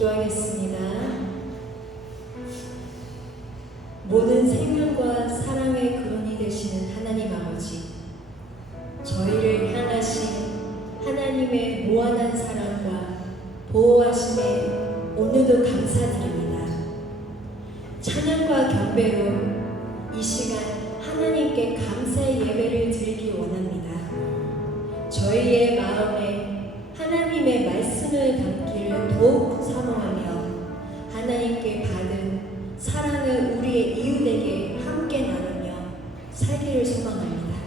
기도하겠습니다. 모든 생명과 사랑의 근원이 되시는 하나님 아버지, 저희를 향하신 하나님의 무한한 사랑과 보호하심에 오늘도 감사드립니다. 찬양과 경배로 이 시간 하나님께 감사의 예배를 드리기 원합니다. 저희의 마음에 하나님의 말씀을 담기를 더욱 사모하며 하나님께 받은 사랑을 우리의 이웃에게 함께 나누며 살기를 소망합니다.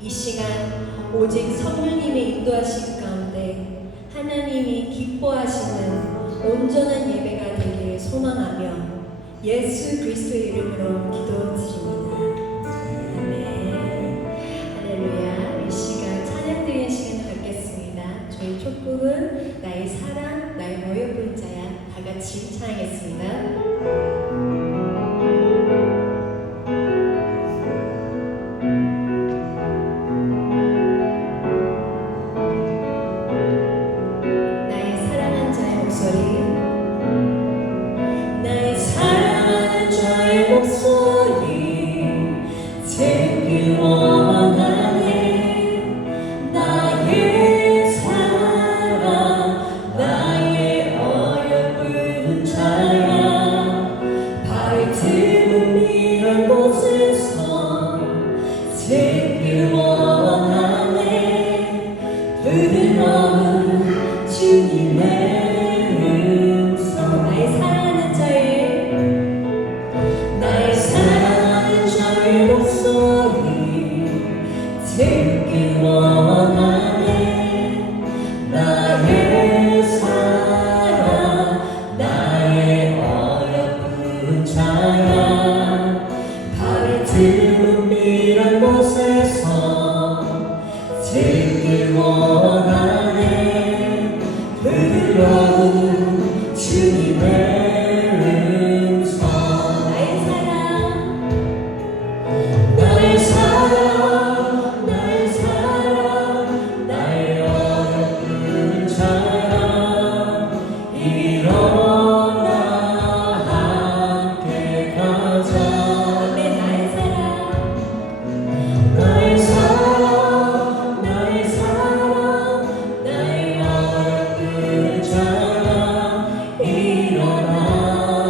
이 시간 오직 성령님의 인도하심 가운데 하나님이 기뻐하시는 온전한 예배가 되기를 소망하며 예수 그리스도의 이름으로 기도드립니다. 아멘. 할렐루야. 이 시간 찬양드리는 시간을 갖겠습니다. 저희 촉곡은 나의 사랑, 나의 모욕본 자야. 다 같이 찬양했습니다. 일어나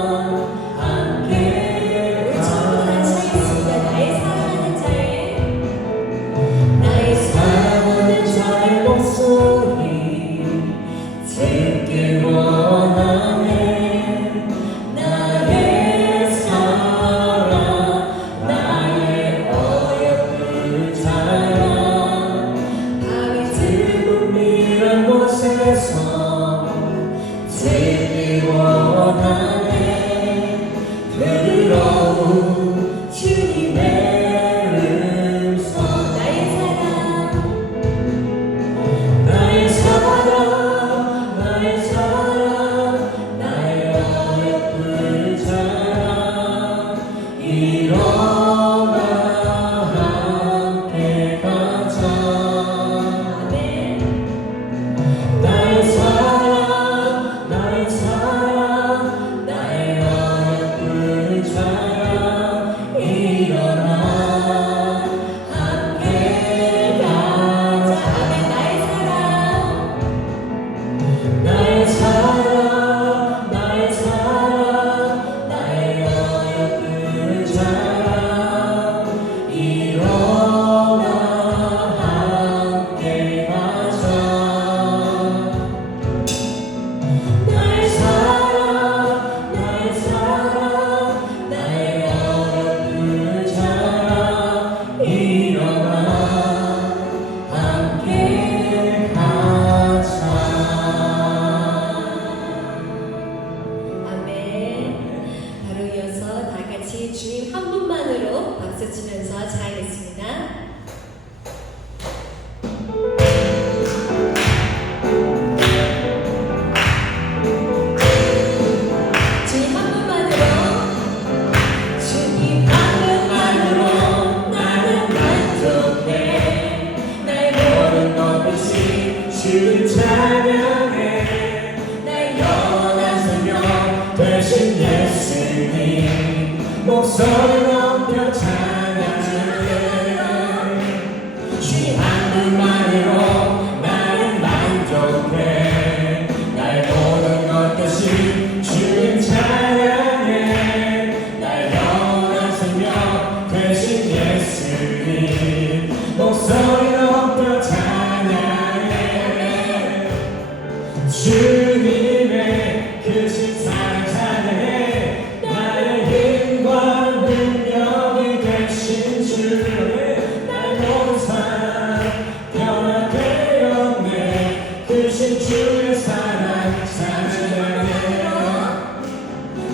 목소리 높여 찬양해. 주님 한 분만으로 나는 만족해. 나의 모든 것 대신 주님 찬양해. 나의 영원한 생명 대신 예수님 목소리 높여 찬양해. 주님의 크신 사랑 찬양해. 나의 힘과 능력이 되신 주의 나의 모든 삶 변화되었네. 크신 주의 사랑 찬양해.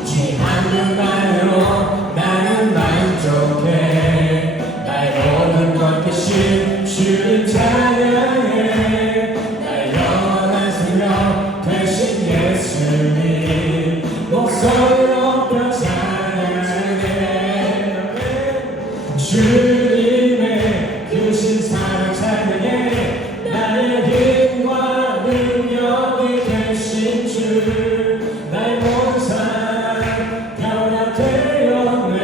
주님 한 분만으로 나는 만족해. 나의 모든 것 대신 주님 찬양해. 나의 영원한 생명 되신 예수님 목소리 높여 찬양해. 주님의 크신 사랑 찬양해. 나의 힘과 능력이 되신 주 나의 모든 삶 변화되었네.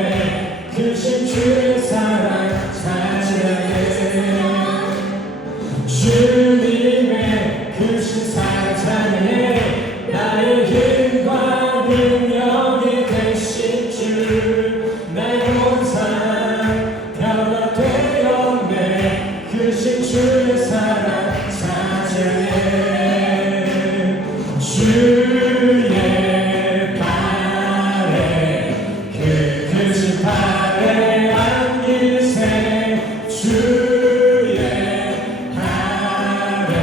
크신 주의 사랑 찬양해. 주님의 크신 사랑 찬양해. 나의 힘과 능력이 되신 주 나의 모든 삶 변화되었네. 크신 주의 사랑 찬양해. 주의 발에 그 크신 발에 안기세. 주의 발에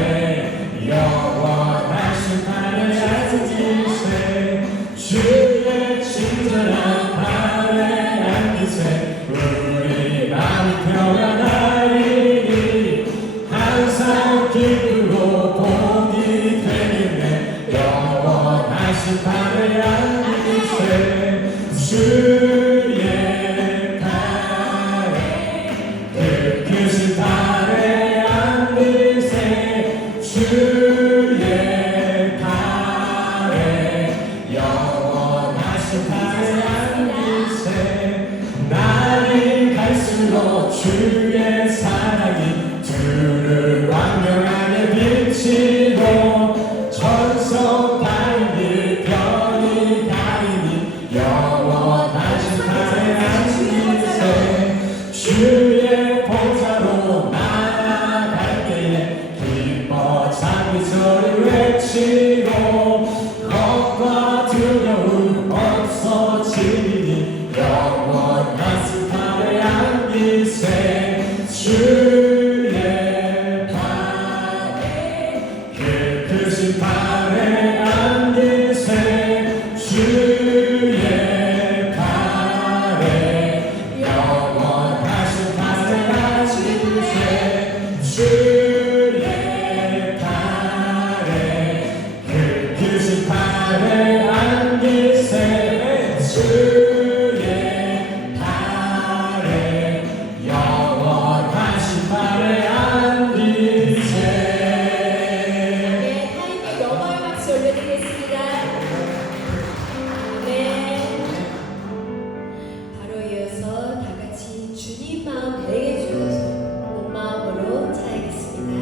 영원하신 발에 안기세. 주의 친절한 발에 안기세. 우리 마음이 평안하리니 항상 기쁘고 복이 되겠네. 영원하신 발에 안기세. 주의 발에 그 크신 발에 안기세. 주의 발에 영원하신 발에 안기세. 날이 갈수록 주의 사랑이 주를 완벽하게 비치고 천성 가인이 별이 가인이 영원하신 발에 안기세. 주의 보좌로 나아갈 때에 기뻐 자기 소리 외치고 겁과 두려움 없어지니 영원하신 발에 안기세. 주의 발에 그 크신 발에 안기세. 주의 발에 영원하신 발에 안기세. 주의 발에 그 크신 발에 안기세. 주의 발에 영원하신 발에 안기세. 네, 하나님께 영광의 박수 올려드리겠습니다. 네. 바로 이어서 다 같이 주님 마음 내게 주소서 온 마음으로 찬양하겠습니다.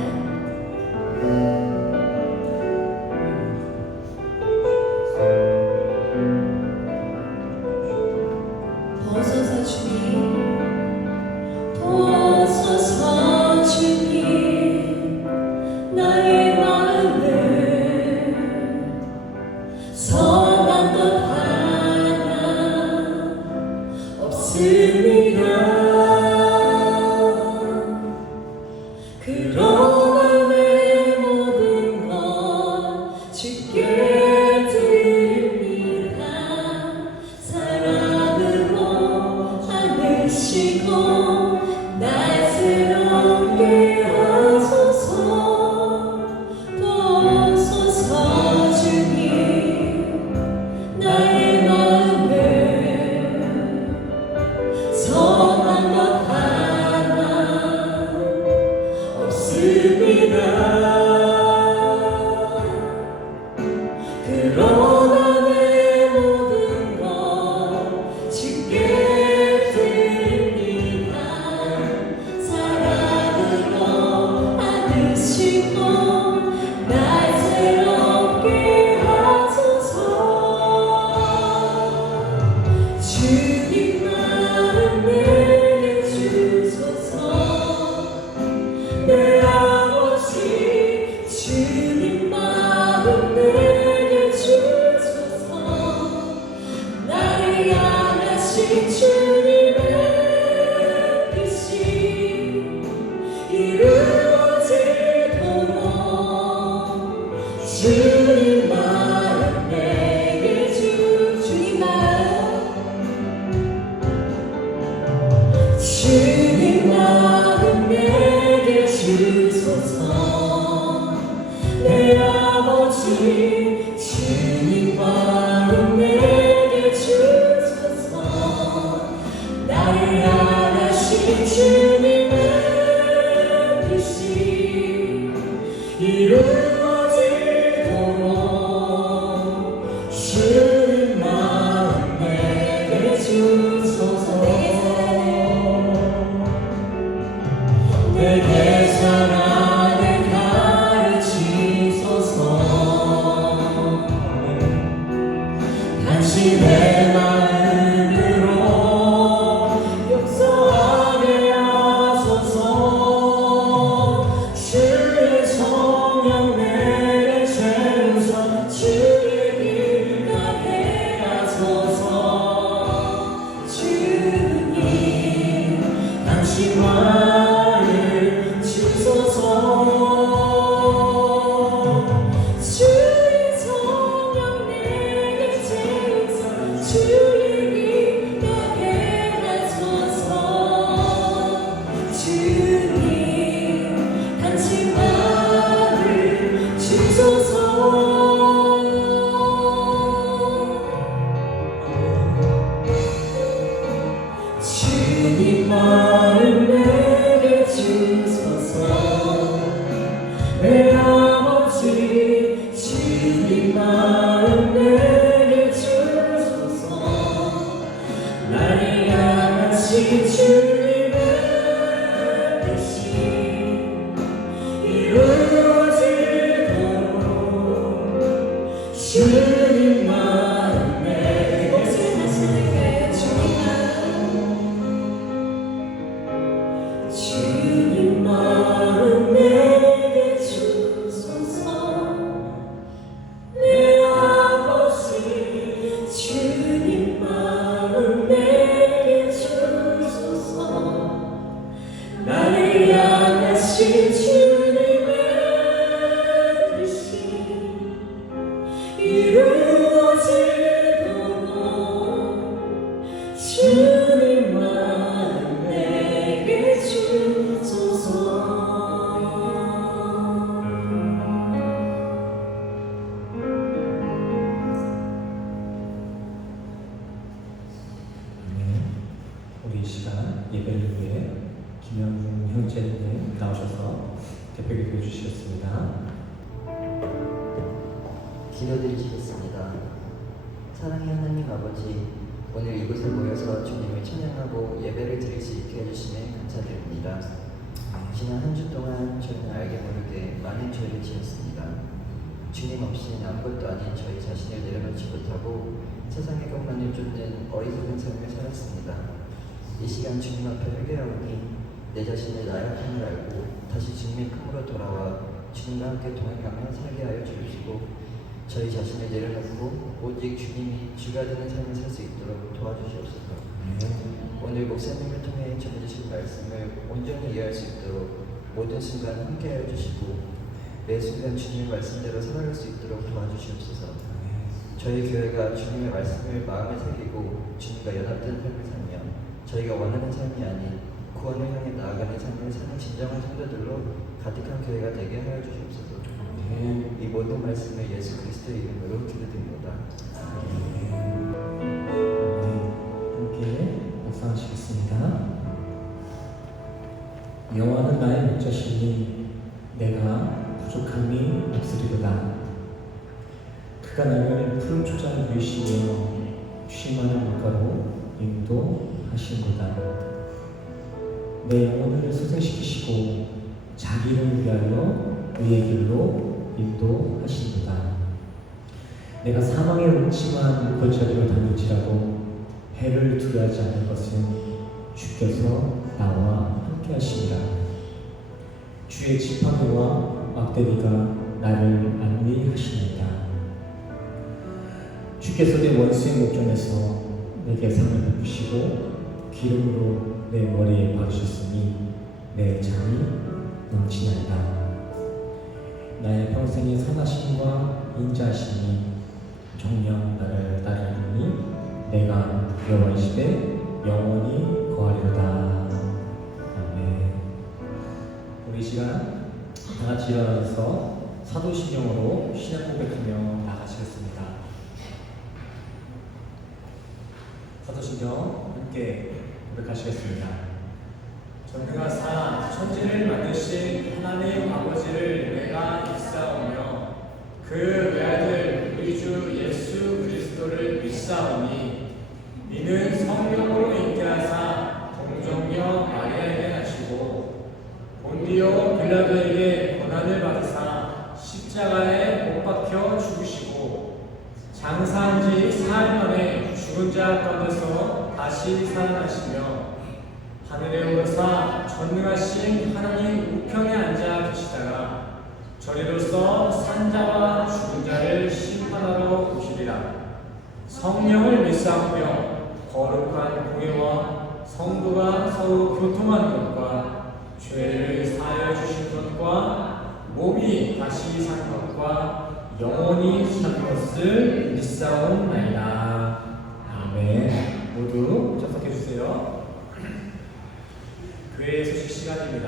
주님 마음 내게 목소리 다시 할까요? 주님 마음 주님 마음 내게 주소서 내 아버지 주님 마음 내게 주소서 나를 향하신 주님의 뜻이 이루어지도록 주님 마음 내게 주소서. 우리 이 시간 예배를 위해 김영중 형제님 나오셔서 대표 기도해 주시겠습니다. 기도드리시겠습니다. 사랑의 하나님 아버지, 오늘 이곳에 모여서 주님을 찬양하고 예배를 드릴 수 있게 해주심에 감사드립니다. 지난 한 주 동안 저희는 알게 모르게 많은 죄를 지었습니다. 주님 없이는 아무것도 아닌 저희 자신을 내려놓지 못하고 세상의 것만을 쫓는 어리석은 삶을 살았습니다. 이 시간 주님 앞에 회개하오니 내 자신의 나약함을 알고 다시 주님의 품으로 돌아와 주님과 함께 동행하며 살게 하여 주시고 저희 자신을 내려놓고 오직 주님이 주가 되는 삶을 살 수 있도록 도와주시옵소서. 오늘 목사님을 통해 전해주신 말씀을 온전히 이해할 수 있도록 모든 순간 함께하여 주시고 매 순간 주님의 말씀대로 살아갈 수 있도록 도와주시옵소서. 저희 교회가 주님의 말씀을 마음에 새기고 주님과 연합된 삶을 살며 저희가 원하는 삶이 아닌 구원을 향해 나아가는 삶을 사는 진정한 성도들로 가득한 교회가 되게 하여 주시옵소서. 이 모든 말씀을 예수 그리스도의 이름으로 기도드립니다. 함께 묵상하시겠습니다. 여호와는 나의 목자시니 내가 부족함이 없으리로다. 그가 나를 푸른 초장 누이시며 쉴만한 물가로 인도하시는도다. 내 영혼을 소생시키시고 자기를 위하여 의의 길로 인도하시는도다. 내가 사망의 음침한 골짜기로 다닐지라도 해를 두려워하지 않을 것은 주께서 나와 함께 하시리라. 주의 지팡이와 막대기가 나를 안위하시니이다. 주께서 내 원수의 목전에서 내게 상을 베푸시고 기름으로 내 머리에 바르셨으니 내 잠이 넘치나이다. 나의 평생의 선하심과 인자하심이 정녕 나를 따르니 내가 여호와의 집에 영원히 거하리로다. 아멘. 우리 시간 다 같이 일어나서 사도신경으로 신앙 고백하며 나가시겠습니다. 사도신경 함께 고백하시겠습니다. 전능하사 천지를 만드신 하나님 아버지를 내가 입사오며 그 외아들 우리 주 예수 그리스도를 믿사오니 이는 성령으로 있게 하사 동정녀 마리아에게 하시고 본디오 빌라도에게 고난을 받으사 십자가에 못 박혀 죽으시고 장사한 지 사흘 만에 죽은 자 가운데서 다시 살아나시며 하늘에 오르사 전능하신 하나님 우편에 앉아 계시다가 저리로서 산자와 죽은 자를 심판하러 오시리라. 성령을 믿사오며 거룩한 공예와 성도가 서로 교통하는 것과 죄를 사하여 주신 것과 몸이 다시 산 것과 영원히 산 것을 믿사옵나이다. 아멘. 모두 접속해 주세요. 교회의 소식 시간입니다.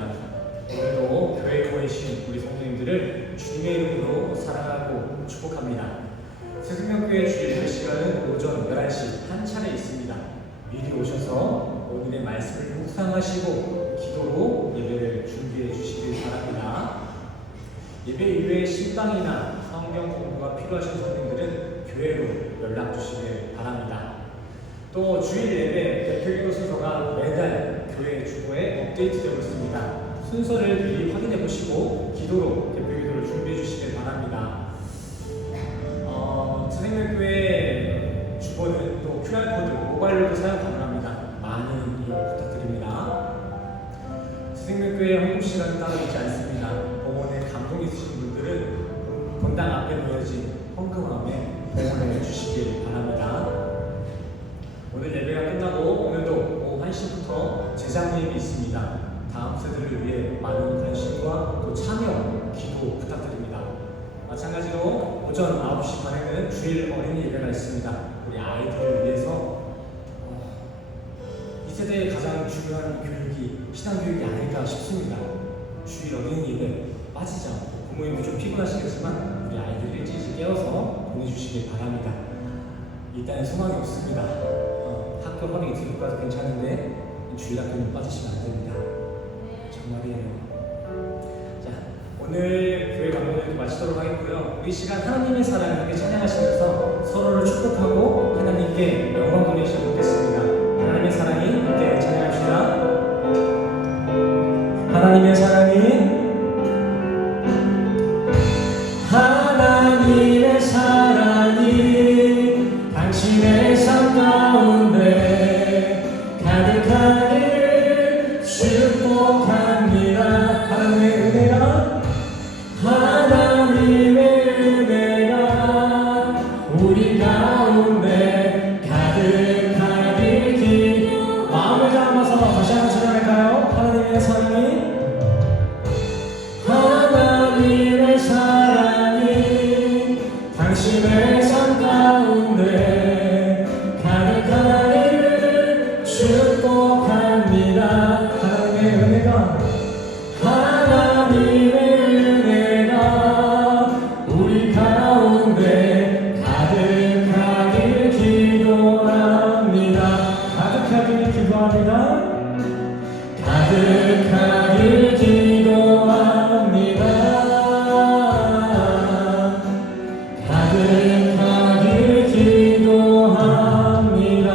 오늘도 교회에 모이신 우리 성도님들을 주님의 이름으로 사랑하고 축복합니다. 새생명교회 주일 시간은 오전 11시 한 차례 있습니다. 미리 오셔서 오늘의 말씀을 묵상하시고 기도로 예배를 준비해 주시길 바랍니다. 예배 이외에 신방이나 성경 공부가 필요하신 성도님들은 교회로 연락 주시길 바랍니다. 또 주일 예배 대표기도 순서가 매달 교회 주보에 업데이트되고 있습니다. 순서를 미리 확인해 보시고 기도로 대표기도를 준비해 주시길 바랍니다. 새생명교회 주보는 또 QR코드 모바일로도 사용 가능합니다. 많은 이용 부탁드립니다. 새생명교회 헌금 시간은 따로 있지 않습니다. 봉헌에 감동 있으신 분들은 본당 앞에 놓여진 헌금함에 봉헌해 주시길 바랍니다. 오늘 예배가 끝나고 오늘도 오후 1시부터 제자 모임이 있습니다. 다음 세대를 위해 많은 관심과 또 참여, 기도 부탁드립니다. 마찬가지로 오전 9시 반에는 주일 어린이 예배가 있습니다. 우리 아이들을 위해서 이 세대의 가장 중요한 교육이 신앙교육이 아닐까 싶습니다. 주일 어린이 예배 빠지지 않고 부모님이 좀 피곤하시겠지만 우리 아이들 일찍 깨워서 보내주시길 바랍니다. 일단 소망이 없습니다. 학교 허리 이틀까지 괜찮은데 주일 학교는 빠지시면 안 됩니다. 정말이에요. 자, 오늘 교회 강론을 마치도록 하겠고요. 우리 시간 하나님의 사랑을 함께 찬양하시면서 서로를 축복하고 하나님께 영광 돌리시도록 하겠습니다. 하나님의 사랑이 함께 찬양합시다. 하나님의 사랑이 하나님의 사랑이 당신의 삶 가운데 가득하기를 축복합니다. 하나님의 은혜가 우리 가운데 가득하길 기도. 마음을 담아서 다시 한번 찬양할까요? 하나님의 사랑이 당신의 삶 가운데 가득하기를 축복합니다. 하나님의 은혜가 우리 가운데 가득하길 기도합니다. 가득하길 기도합니다. 가득하길 기도합니다. 가득하길 기도합니다.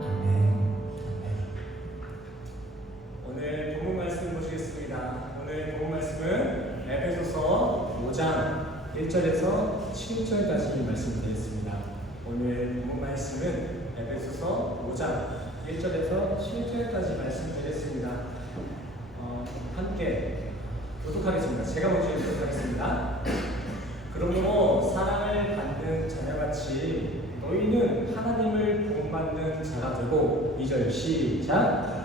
아멘. 오늘 본문 말씀 보시겠습니다. 오늘 본문 말씀은 에베소서 5장 1절에서 7절까지 말씀드리겠습니다. 오늘 본문 말씀은 에베소서 5장 1절에서 7절까지 말씀드리겠습니다. 함께 교독하겠습니다. 제가 먼저 교독하겠습니다. 그러므로 사랑을 받는 자녀같이 너희는 하나님을 본받는 자가 되고 2절 시작.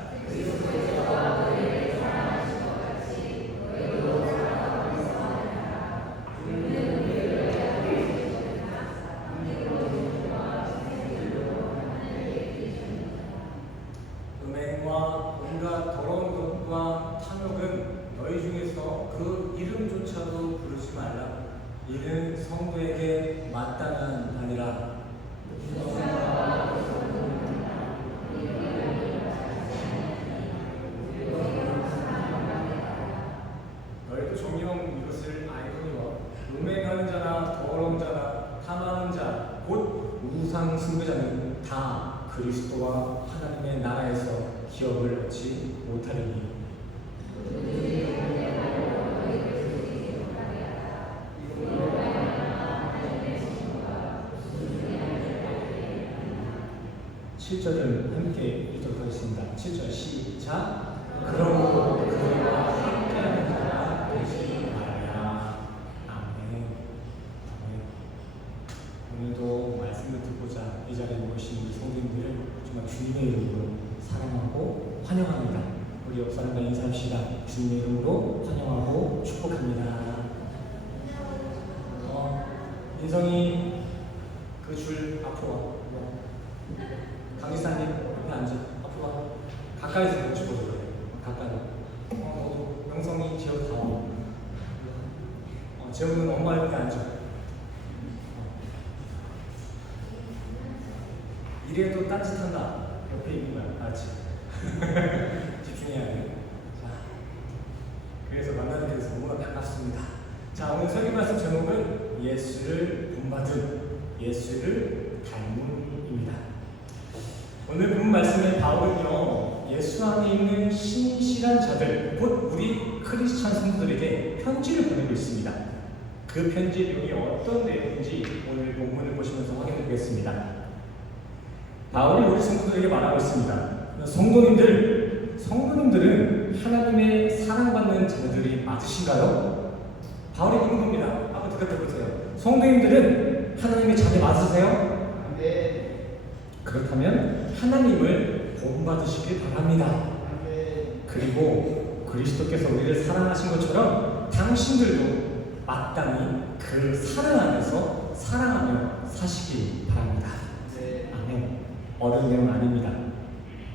음행과 온갖 더러운 것과 탐욕은 너희 중에서 그 이름조차도 부르지 말라. 이는 성도에게 마땅한 바니라. 너희도 정령 이것을 알거니와 음행하는 자나 더러운 자나 탐하는 자 곧 우상 숭배자는 다 그리스도와 하나님의 나라에서 기업을 얻지 못하리니. (7절을) 함께 읽도록 하겠습니다. 7절 시작. 그러므로 그와 함께하는 자가 되시기 바라야. 아멘. 오늘도 말씀을 듣고자 이 자리에 모신 우리 성도님들을 정말 주님의 이름으로 사랑하고 환영합니다. 우리 옆 사람과 인사합시다. 주님의 이름으로 환영하고 축복합니다. 인성이 그 줄 앞으로 와. 강지사님 옆에 앉아. 앞으로 와. 가까이서 못 죽어도 그래. 가까이. 너도 영성이 재호 다 와. 재호는 엄마 옆에 앉아. 이래도 딴짓한다. 옆에 있는 거야. 알았지? 집중해야 돼. 자, 그래서 만나게 돼서 너무나 반갑습니다. 자, 오늘 설교 말씀 제목은 예수를 본받은 예수를 닮음입니다. 오늘 본 말씀의 바울은요, 예수 안에 있는 신실한 자들, 곧 우리 크리스찬 성도들에게 편지를 보내고 있습니다. 그 편지 내용이 어떤 내용인지 오늘 본문을 보시면서 확인해 보겠습니다. 바울이 우리 성도들에게 말하고 있습니다. 성도님들은 하나님의 사랑받는 자녀들이 맞으신가요? 바울이 묻는 겁니다. 한번 대답해 보세요. 성도님들은 하나님의 자녀 맞으세요? 네. 그렇다면 하나님을 본받으시길 바랍니다. 네. 그리고 그리스도께서 우리를 사랑하신 것처럼 당신들도 마땅히 그 사랑 안에서 사랑하며 사시길 바랍니다. 네. 아멘. 어려운 내용 아닙니다.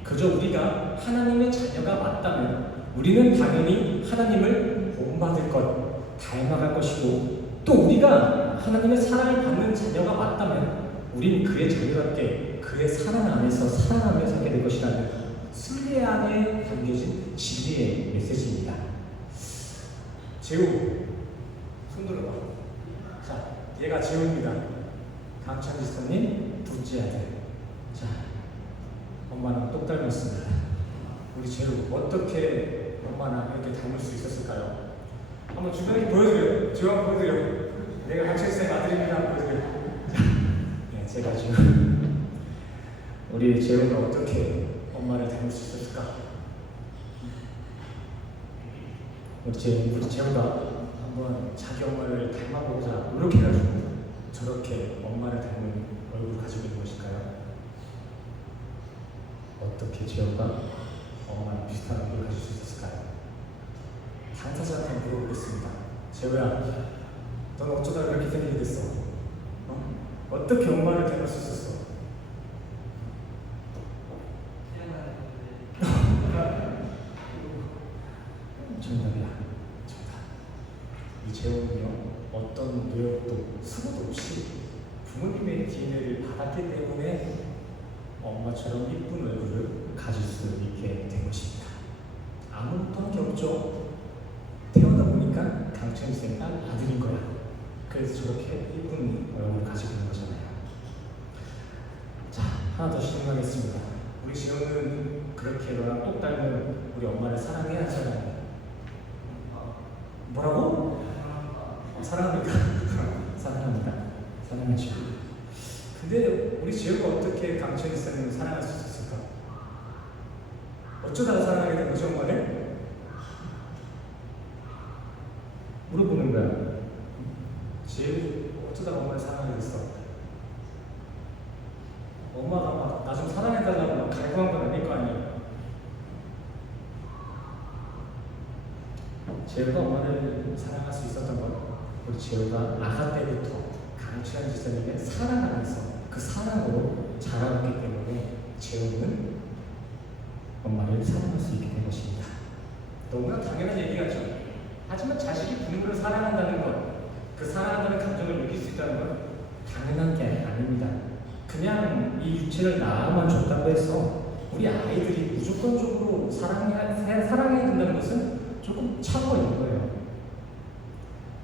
그저 우리가 하나님의 자녀가 맞다면 우리는 당연히 하나님을 본받을 것, 닮아갈 것이고, 또 우리가 하나님의 사랑을 받는 자녀가 맞다면 우린 그의 자녀답게 그의 사랑 안에서 사랑하며 살게 될 것이라는 순례 안에 담겨진 진리의 메시지입니다. 재우, 손 들어봐. 자, 얘가 재우입니다. 강찬 지사님 둘째 아들. 자, 엄마랑 똑 닮았습니다. 우리 재우 어떻게 엄마랑 이렇게 닮을 수 있었을까요? 한번 주변에 보여드려요. 재우 한번 보여드려요. 내가 강찬 지사님 아들입니다. 한번 보여드려요. 네, 제가 지금 우리 재우가 어떻게 엄마를 닮을 수 있었을까? 우리 재우가 한번 자기 엄마를 닮아보고자 노력해가지고 저렇게 엄마를 닮은 얼굴을 가지고 있는 것일까요? 어떻게 재우가 엄마랑 비슷한 얼굴을 가질 수 있었을까요? 당사자한테 물어보겠습니다. 재우야, 넌 어쩌다 이렇게 생기게 됐어? 어떻게 엄마를 닮을 수 있었어? 정답이야. 정답. 이 재우는요, 어떤 노력도 수고도 없이 부모님의 DNA를 받았기 때문에 엄마처럼 이쁜 얼굴을 가질 수 있게 된 것입니다. 아무것도 할 게 없죠. 태어나 보니까 강철 쌤 딸 아들인 거야. 그래서 저렇게 이쁜 얼굴을 가지고 있는 거잖아요. 자, 하나 더 실행하겠습니다. 우리 재우는 그렇게 너랑 똑 닮은 우리 엄마를 사랑해야 하잖아요. 뭐라고? 사랑합니다. 사랑합니다. 사랑하죠. 근데 우리 재우가 어떻게 강철 쌤을 사랑할 수 있었을까? 어쩌다가 사랑하게 된 거죠, 엄마를? 물어보는 거야. 재우 어쩌다가 엄마를 사랑하게 됐어? 엄마가 막 나 좀 사랑해달라고 막 갈구한 건 아닐 거 아니에요. 재우가 엄마를 사랑할 수 있었던 건 우리 재우가 아가 때부터 강추한 지사님의 사랑 안에서 그 사랑으로 자라왔기 때문에 재우는 엄마를 사랑할 수 있게 된 것입니다. 너무나 당연한 얘기 같죠? 하지만 자식이 부모를 사랑한다는 것, 그 사랑한다는 감정을 느낄 수 있다는 건 당연한 게 아닙니다. 그냥 이 유체를 낳아만 줬다고 해서 우리 아이들이 무조건적으로 사랑해야 된다는 것은 조금 차고가 있는 거예요.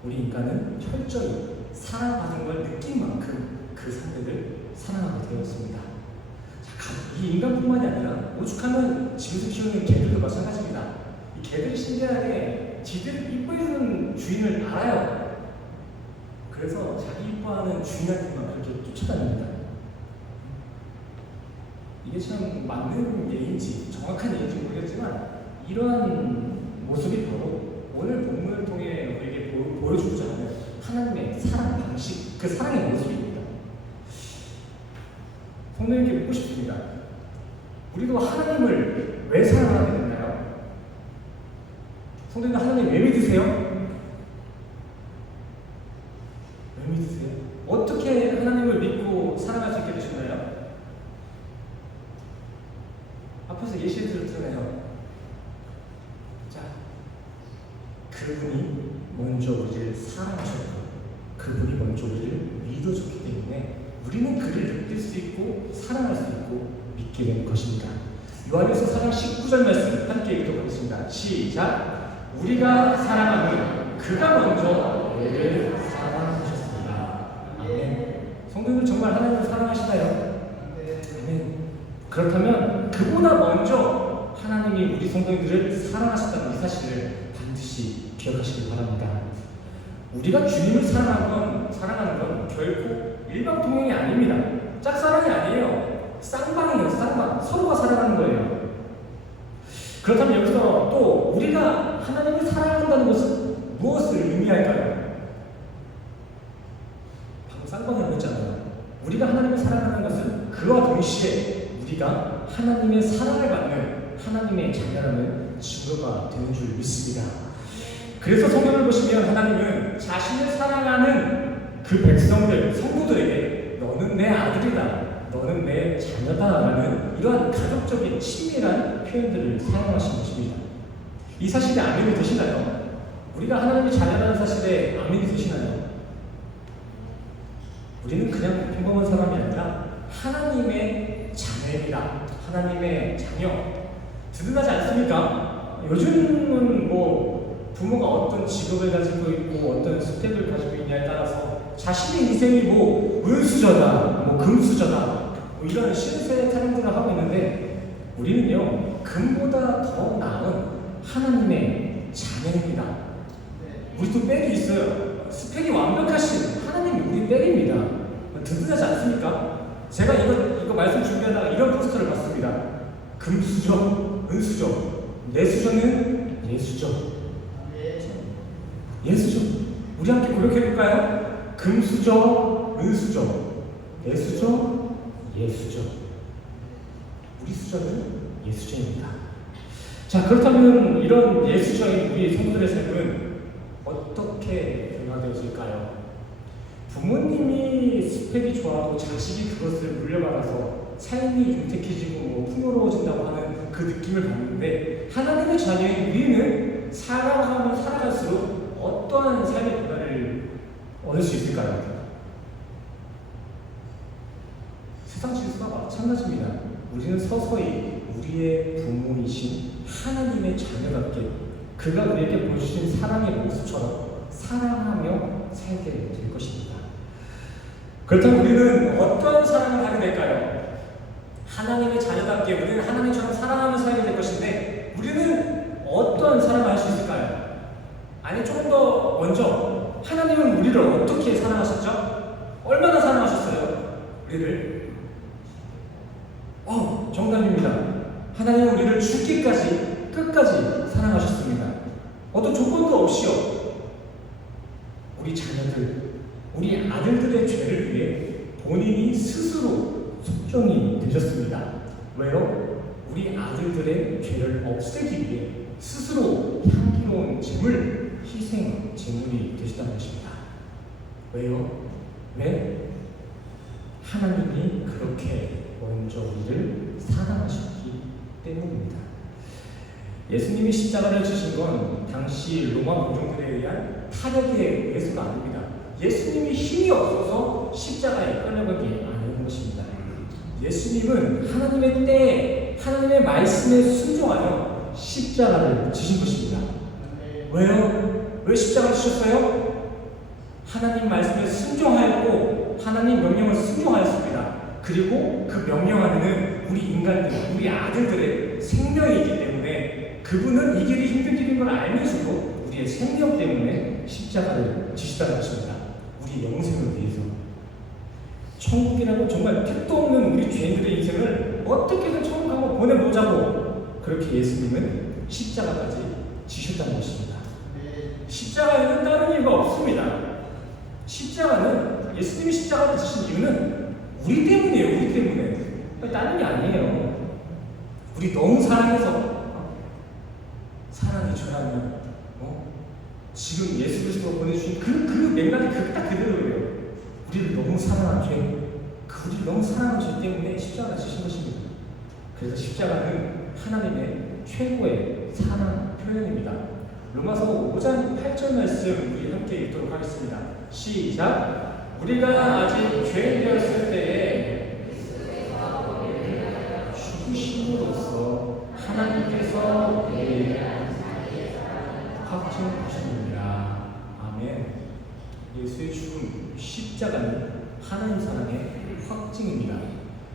우리 인간은 철저히 사랑받은 걸 느낀 만큼 그 상대를 사랑하게 되었습니다. 이 인간뿐만이 아니라 오죽하면 집에서 키우는 개들도 마찬가지입니다. 이 개들이 신기하게 지들 이뻐해주는 주인을 알아요. 그래서 자기 이뻐하는 주인한테만 그렇게 쫓아다닙니다. 이게 참 맞는 예인지 정확한 예인지 모르겠지만 이러한 모습이 바로 오늘 본문을 통해 우리에게 보여주고자 하는 하나님의 사랑 방식, 그 사랑의 모습입니다. 성도님께 묻고 싶습니다. 우리도 하나님을 왜 사랑하게 됐나요? 성도님 하나님 왜 믿으세요? 왜 믿으세요? 어떻게 하나님을 믿고 사랑할 수 있게 되셨나요? 앞에서 예시를 들었잖아요. 자, 그분이 먼저 우리를 사랑하셨고 그분이 먼저 우리를 믿어줬기 때문에 우리는 그를 느낄 수 있고 사랑할 수 있고 믿게 되는 것입니다. 요한일서 4장 19절 말씀 함께 읽도록 하겠습니다. 시작! 우리가 사랑하면 그가 먼저 우리를 사랑하셨습니다. 아멘. 성도님들 정말 하나님을 사랑하시나요? 아멘. 그렇다면 그보다 먼저 하나님이 우리 성도님들을 사랑하셨다는 이 사실을 반드시 기억하시길 바랍니다. 우리가 주님을 사랑하는 건 결코 일방통행이 아닙니다. 짝사랑이 아니에요. 쌍방이에요. 쌍방. 서로가 사랑하는 거예요. 그렇다면 여기서 또 우리가 하나님을 사랑한다는 것은 무엇을 의미할까요? 방금 쌍방이라고 했잖아요. 우리가 하나님을 사랑하는 것은 그와 동시에 우리가 하나님의 사랑을 받는 하나님의 자녀라는 증거가 되는 줄 믿습니다. 그래서 성경을 보시면 하나님은 자신을 사랑하는 그 백성들, 성도들에게 너는 내 아들이다, 너는 내 자녀다라는 이러한 가족적인 친밀한 표현들을 사용하신 것입니다. 이 사실에 아멘이 되시나요? 우리가 하나님의 자녀라는 사실에 아멘이 되시나요? 우리는 그냥 평범한 사람이 아니라 하나님의 자녀입니다. 하나님의 자녀. 든든하지 않습니까? 요즘은 뭐 부모가 어떤 직업을 가지고 있고 어떤 스펙을 가지고 있냐에 따라서 자신의 인생이 뭐 은수저다, 뭐 금수저다, 뭐 이런 신세 타령들을 하고 있는데 우리는요 금보다 더 나은 하나님의 자녀입니다. 우리도 빽이 있어요. 스펙이 완벽하신 하나님이 우리 빽입니다. 든든하지 않습니까? 제가 이거 말씀 준비하다가 이런 포스터를 봤습니다. 금수저, 은수저, 내수저는 예수저. 예수저. 우리 함께 고백해볼까요? 금수저, 은수저, 내수저, 예수저. 우리 수저는 예수저입니다. 자, 그렇다면 이런 예수저인 우리 성도들의 삶은 어떻게 변화되어질까요? 부모님이 스펙이 좋아도 자식이 그것을 물려받아서 삶이 윤택해지고 뭐 풍요로워진다고 하는 그 느낌을 받는데 하나님의 자녀인 우리는 살아가면 살아갈수록 어떠한 삶의 변화를 얻을 수 있을까요? 세상 질서가 마찬가지입니다. 우리는 서서히 우리의 부모이신 하나님의 자녀답게 그가 우리에게 보여주신 사랑의 모습처럼 사랑하며 살게 될 것입니다. 그렇다면 우리는 어떤 사랑을 하게 될까요? 하나님의 자녀답게 우리는 하나님처럼 사랑하며 살게 될 것인데 우리는 어떤 사랑을 할 수 있을까요? 아니 조금 더 먼저 하나님은 우리를 어떻게 사랑하셨죠? 얼마나 사랑하셨어요? 우리를 정답입니다. 하나님은 우리를 죽기까지 끝까지 사랑하셨습니다. 어떤 조건도 없이요. 우리 자녀들, 우리 아들들의 죄를 위해 본인이 스스로 속정이 되셨습니다. 왜요? 우리 아들들의 죄를 없애기 위해 스스로 향기로운 제물, 희생, 제물이 되시다는 것입니다. 왜요? 왜? 하나님이 그렇게 먼저 우리를 사랑하셨기 때문입니다. 예수님이 십자가를 지신 건 당시 로마 군중들에 의한 타격에 의해서가 아닙니다. 예수님이 힘이 없어서 십자가에 끌려가기 아닌 것입니다. 예수님은 하나님의 때에 하나님의 말씀에 순종하여 십자가를 지신 것입니다. 왜요? 왜 십자가를 지셨어요? 하나님 말씀에 순종하였고 하나님 명령을 순종하였습니다. 그리고 그 명령 안에는 우리 인간들, 우리 아들들의 생명이 있기 때문에 그분은 이 길이 힘든 길인 걸 알면서도 우리의 생명 때문에 십자가를 지시다는 것입니다. 우리 영생을 위해서. 천국이라고 정말 택도 없는 우리 죄인들의 인생을 어떻게든 천국 한번 보내보자고 그렇게 예수님은 십자가까지 지셨다는 것입니다. 십자가에는 다른 이유가 없습니다. 십자가는 예수님이 십자가를 지신 이유는 우리 때문이에요. 우리 때문에. 다른 게 아니에요. 우리 너무 사랑해서 사랑이 저라면 지금 예수 그리스도가 보내주신 그 맥락이 딱 그대로예요. 우리를 너무 사랑한 죄, 우리를 너무 사랑한 죄 때문에 십자가를 지신 것입니다. 그래서 십자가는 하나님의 최고의 사랑 표현입니다. 로마서 5장 8절 말씀 우리 함께 읽도록 하겠습니다. 시작. 우리가 아직 죄인되었을 때에 죽으심으로써 하나님께서 우리에게 확증하셨느니라. 아멘. 예수의 죽음, 십자가는 하나님 사랑의 확증입니다.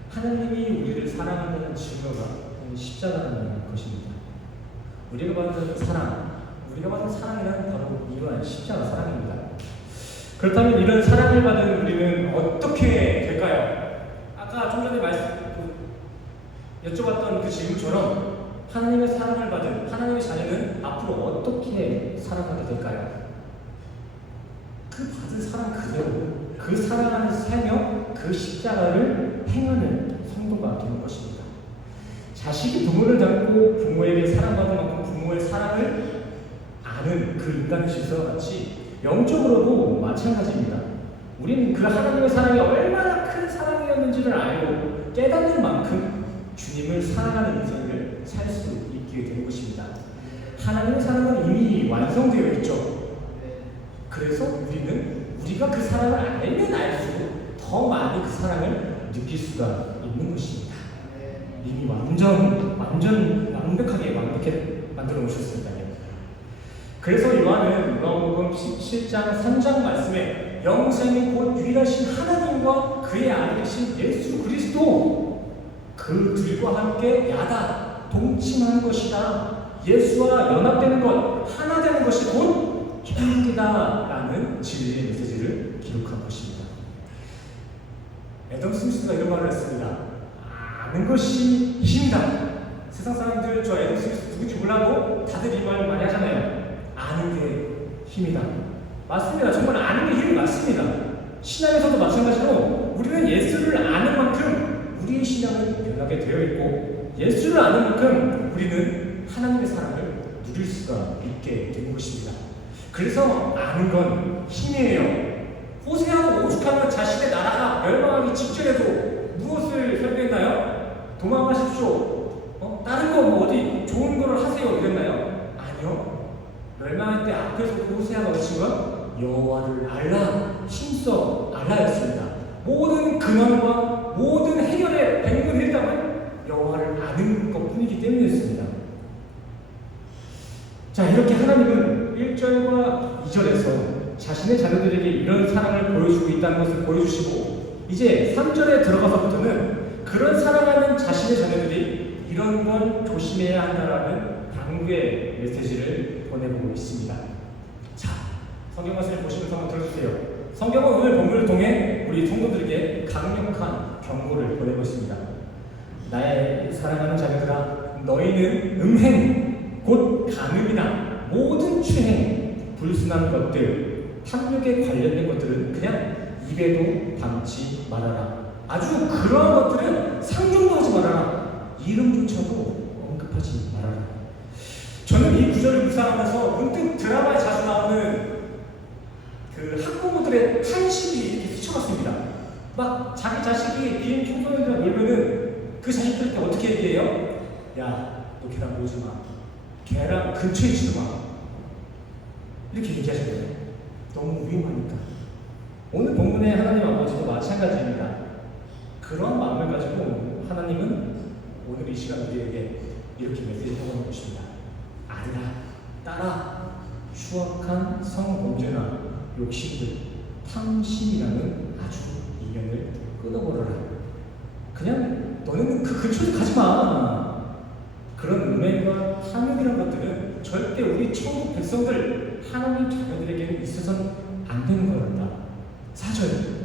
하나님이 우리를 사랑한다는 증거가 십자가라는 것입니다. 우리가 받는 사랑, 우리가 받은 사랑이란 바로 이러한 십자가 사랑입니다. 그렇다면 이런 사랑을 받은 우리는 어떻게 될까요? 아까 좀 전에 여쭤봤던 그 질문처럼 하나님의 사랑을 받은 하나님의 자녀는 앞으로 어떻게 살아가게 될까요? 그 받은 사랑 그대로 그 사랑 안에 살며 그 십자가를 행하는 성도가 되는 것입니다. 자식이 부모를 닮고 부모에게 사랑받은 만큼 부모의 사랑을 아는 그 인간의 질서와 같이 영적으로도 마찬가지입니다. 우리는 그 하나님의 사랑이 얼마나 큰 사랑이었는지를 알고 깨닫는 만큼 주님을 사랑하는 인생을 살 수 있게 되는 것입니다. 하나님의 사랑은 이미 완성되어 있죠. 그래서 우리는 우리가 그 사랑을 알면 알수록 더 많이 그 사랑을 느낄 수가 있는 것입니다. 이미 완벽하게 만들어 놓으셨습니다. 그래서 요한은 요한복음 17장 3장 말씀에 영생이 곧 유일하신 하나님과 그의 아들이신 예수 그리스도 그 둘과 함께 야다 동침하는 것이다. 예수와 연합되는 것, 하나 되는 것이 곧 천국이다 라는 진리의 메시지를 기록한 것입니다. 애덤 스미스가 이런 말을 했습니다. 아는 것이 힘이다. 세상 사람들 저 애덤 스미스 누군지 몰라도 다들 이 말 많이 하잖아요. 아는 게 힘이다. 맞습니다. 정말 아는 게 힘이 맞습니다. 신앙에서도 마찬가지로 우리는 예수를 아는 만큼 우리의 신앙은 변하게 되어 있고 예수를 아는 만큼 우리는 하나님의 사랑을 누릴 수가 있게 되는 것입니다. 그래서 아는 건 힘이에요. 호세아도 오죽하면 자신의 나라가 멸망하기 직전에도 무엇을 설교했나요? 도망가십시오. 다른 거 뭐 어디 좋은 거를 하세요 이랬나요? 아니요. 멸망할 때 앞에서 호세아가 외친 건 여호와를 알라, 힘써 알라였습니다. 모든 근원과 모든 해결의 백문일답은 여호와를 아는 것뿐이기 때문이었습니다. 자, 이렇게 하나님은 1절과 2절에서 자신의 자녀들에게 이런 사랑을 보여주고 있다는 것을 보여주시고 이제 3절에 들어가서부터는 그런 사랑하는 자신의 자녀들이 이런 건 조심해야 한다라는 당부의 메시지를 보내보고 있습니다. 자, 성경 말씀을 보시면서 한번 들어주세요. 성경은 오늘 본문을 통해 우리 성도들에게 강력한 경고를 보내고 있습니다. 나의 사랑하는 자녀들아, 너희는 음행, 곧 간음이나 모든 추행, 불순한 것들, 탐욕에 관련된 것들은 그냥 입에도 담지 말아라. 아주 그러한 것들은 상종도 하지 말아라. 이름조차도 언급하지 말아라. 저는 이 구절을 묵상하면서 문득 드라마에 자주 나오는 그 학부모들의 탄식이 이렇게 스쳐갔습니다. 막 자기 자식이 비행 청소년들이랑 놀면은 그 자식들한테 어떻게 얘기해요? 야, 너 걔랑 놀지 마. 걔랑 근처에 있지도 마. 이렇게 얘기하시거든요. 너무 위험하니까. 오늘 본문의 하나님 아버지도 마찬가지입니다. 그런 마음을 가지고 하나님은 오늘 이 시간 우리에게 이렇게 메시지를 하고 있습니다. 아들아, 딸아, 추악한 성범죄나 욕심들, 탐심이라는 아주 이면을 끊어버려라. 그냥 너네는 그 근처에 가지 마. 그런 음행과 탐욕이라는 것들은 절대 우리 천국 백성들, 하나님 자녀들에게는 있어서는 안 되는 거란다. 4절,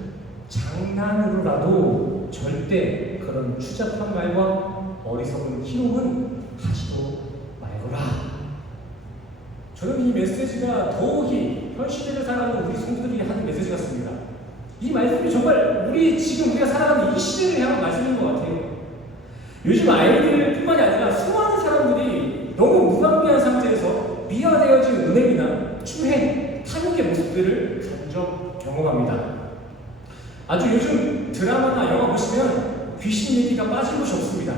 장난으로라도 절대 그런 추잡한 말과 어리석은 희롱은 하지도 말거라. 저는 이 메시지가 더욱이 현 시대를 살아가는 우리 성도들에게 하는 메시지 같습니다. 이 말씀이 정말 지금 우리가 살아가는 이 시대를 향한 말씀인 것 같아요. 요즘 아이들뿐만이 아니라 수많은 사람들이 너무 무방비한 상태에서 미화되어진 은행이나 추행, 탐욕의 모습들을 간접 경험합니다. 아주 요즘 드라마나 영화 보시면 귀신 얘기가 빠진 곳이 없습니다.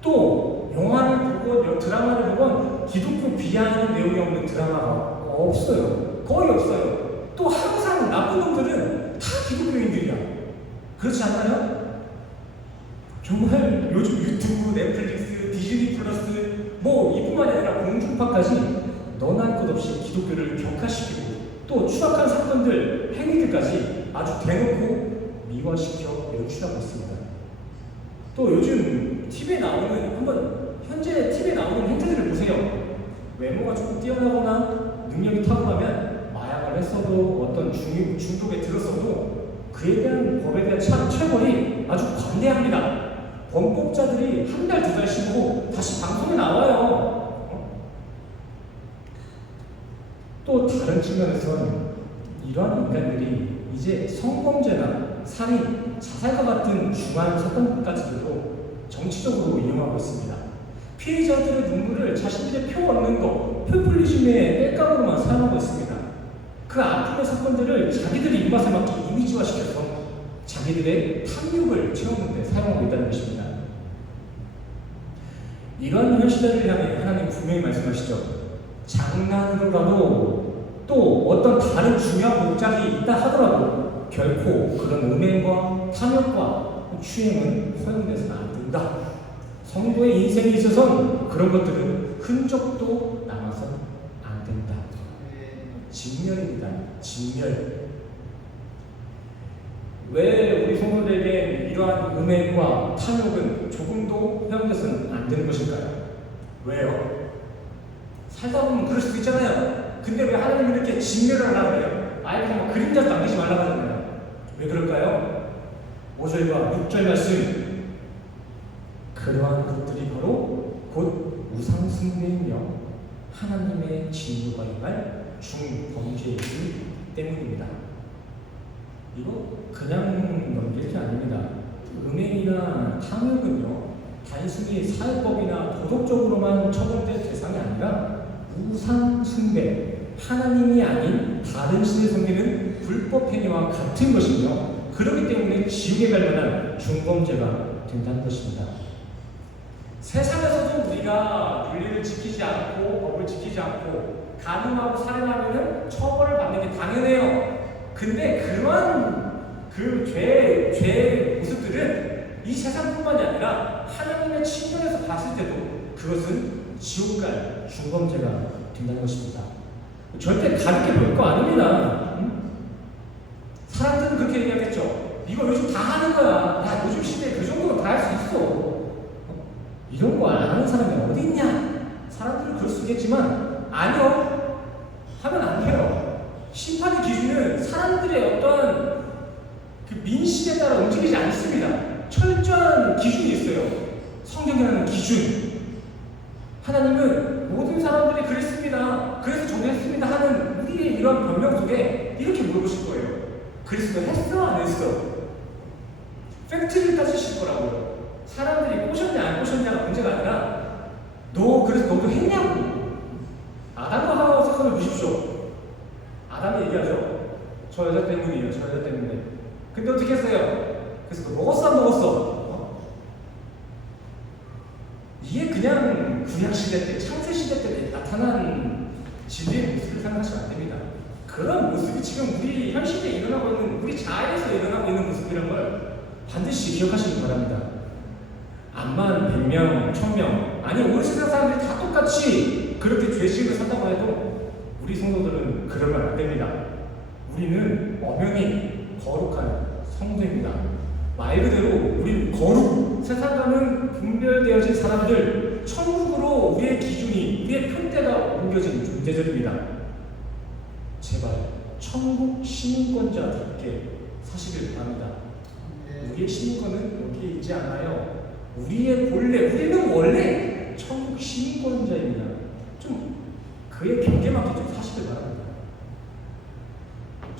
또 영화를 보건 드라마를 보건 기독교 비하하는 내용이 없는 드라마가 없어요. 거의 없어요. 또 항상 나쁜 놈들은 다 기독교인들이야. 그렇지 않나요? 정말 요즘 유튜브, 넷플릭스, 디즈니 플러스 이뿐만이 아니라 공중파까지 너나 할 것 없이 기독교를 격화시키고 또 추악한 사건들, 행위들까지 아주 대놓고 미화시켜 연출하고 있습니다. 또 요즘 TV에 나오는 현재 TV에 나오는 행태들을 보세요. 외모가 조금 뛰어나거나 능력이 탁월하면 마약을 했어도 어떤 중독에 들었어도 그에 대한 법에 대한 처벌이 아주 관대합니다. 범법자들이 한 달, 두 달 쉬고 다시 방송에 나와요. 또 다른 측면에서는 이러한 인간들이 이제 성범죄나 살인, 자살과 같은 중한 사건까지도 정치적으로 이용하고 있습니다. 피해자들의 눈물을 자신들의 표 얻는 것, 포퓰리즘의 땔감으로만 사용하고 있습니다. 그 아픔의 사건들을 자기들의 입맛에 맞게 이미지화시켜서 자기들의 탐욕을 채우는 데 사용하고 있다는 것입니다. 이러한 현 시대를 향해 하나님 분명히 말씀하시죠. 장난으로라도 또 어떤 다른 중요한 목적이 있다 하더라도 결코 그런 음행과 탐욕과 추행은 허용돼서는 안 된다. 성도의 인생에 있어서는 그런 것들은 흔적도 남아서 안 된다. 진멸입니다. 진멸. 왜 우리 성도들에게 이러한 음행과 탐욕은 조금도 허용돼서는 안 되는 것일까요? 왜요? 살다 보면 그럴 수도 있잖아요. 근데 왜 하나님이 이렇게 진멸을 하라고 해요? 아예 그냥 그림자도 남기지 말라고 하잖아요. 왜 그럴까요? 5절과 6절 말씀. 그러한 것들이 바로 곧 우상숭배이며 하나님의 진노가 임할 중범죄이기 때문입니다. 이거 그냥 넘길 게 아닙니다. 음행이나 탐욕은요, 단순히 사회법이나 도덕적으로만 처벌될 대상이 아니라 우상숭배, 하나님이 아닌 다른 신을 섬기는 불법 행위와 같은 것이며, 그렇기 때문에 지옥에 갈 만한 중범죄가 된다는 것입니다. 세상에서도 우리가 윤리를 지키지 않고 법을 지키지 않고 간음하고 살인하면 처벌을 받는 게 당연해요. 근데 그러한 그 죄의 모습들은 이 세상뿐만이 아니라 하나님의 측면에서 봤을 때도 그것은 지옥갈 중범죄가 된다는 것입니다. 절대 가볍게 볼 거 아닙니다. 사람들은 그렇게 얘기하겠죠. 이거 요즘 다 하는 거야. 야, 요즘 시대에 그 정도는 다 할 수 있어. 이런 거 안 하는 사람이 어디 있냐? 사람들은 그럴 수 있겠지만 아니요. 하면 안 돼요. 심판의 기준은 사람들의 어떤 그 민심에 따라 움직이지 않습니다. 철저한 기준이 있어요. 성경이라는 기준. 하나님은 모든 사람들이 그랬습니다. 그래서 정했습니다 하는 우리의 이런 변명 속에 이렇게 물어보실 거예요. 그리스도 했어 안 했어? 팩트를 따지실 거라고요. 사람들이 꼬셨냐 안 꼬셨냐가 문제가 아니라 그래서 너도 했냐고. 아담과 하와 사건을 보십시오. 아담이 얘기하죠. 저 여자 때문이에요. 저 여자 때문에. 근데 어떻게 했어요? 그래서 너 먹었어 안 먹었어? 이게 그냥 구약시대 때, 창세시대 때 나타난 진리의 모습을 생각하시면 안 됩니다. 그런 모습이 지금 우리 현 시대에 일어나고 있는, 우리 자아에서 일어나고 있는 모습이라는 걸 반드시 기억하시기 바랍니다. 암만 100명, 1000명, 아니 온 세상 사람들이 다 똑같이 그렇게 죄식을 산다고 해도 우리 성도들은 그러면 안 됩니다. 우리는 엄연히 거룩한 성도입니다. 말 그대로 우리는 거룩, 세상과는 분별되어진 사람들, 천국으로 우리의 기준이, 우리의 표대가 옮겨진 존재들입니다. 제발 천국 시민권자답게 사시길 바랍니다. 우리의 시민권은 여기에 있지 않아요. 우리는 원래 천국 시민권자입니다. 좀 그의 경계 맞게 좀 사시길 바랍니다.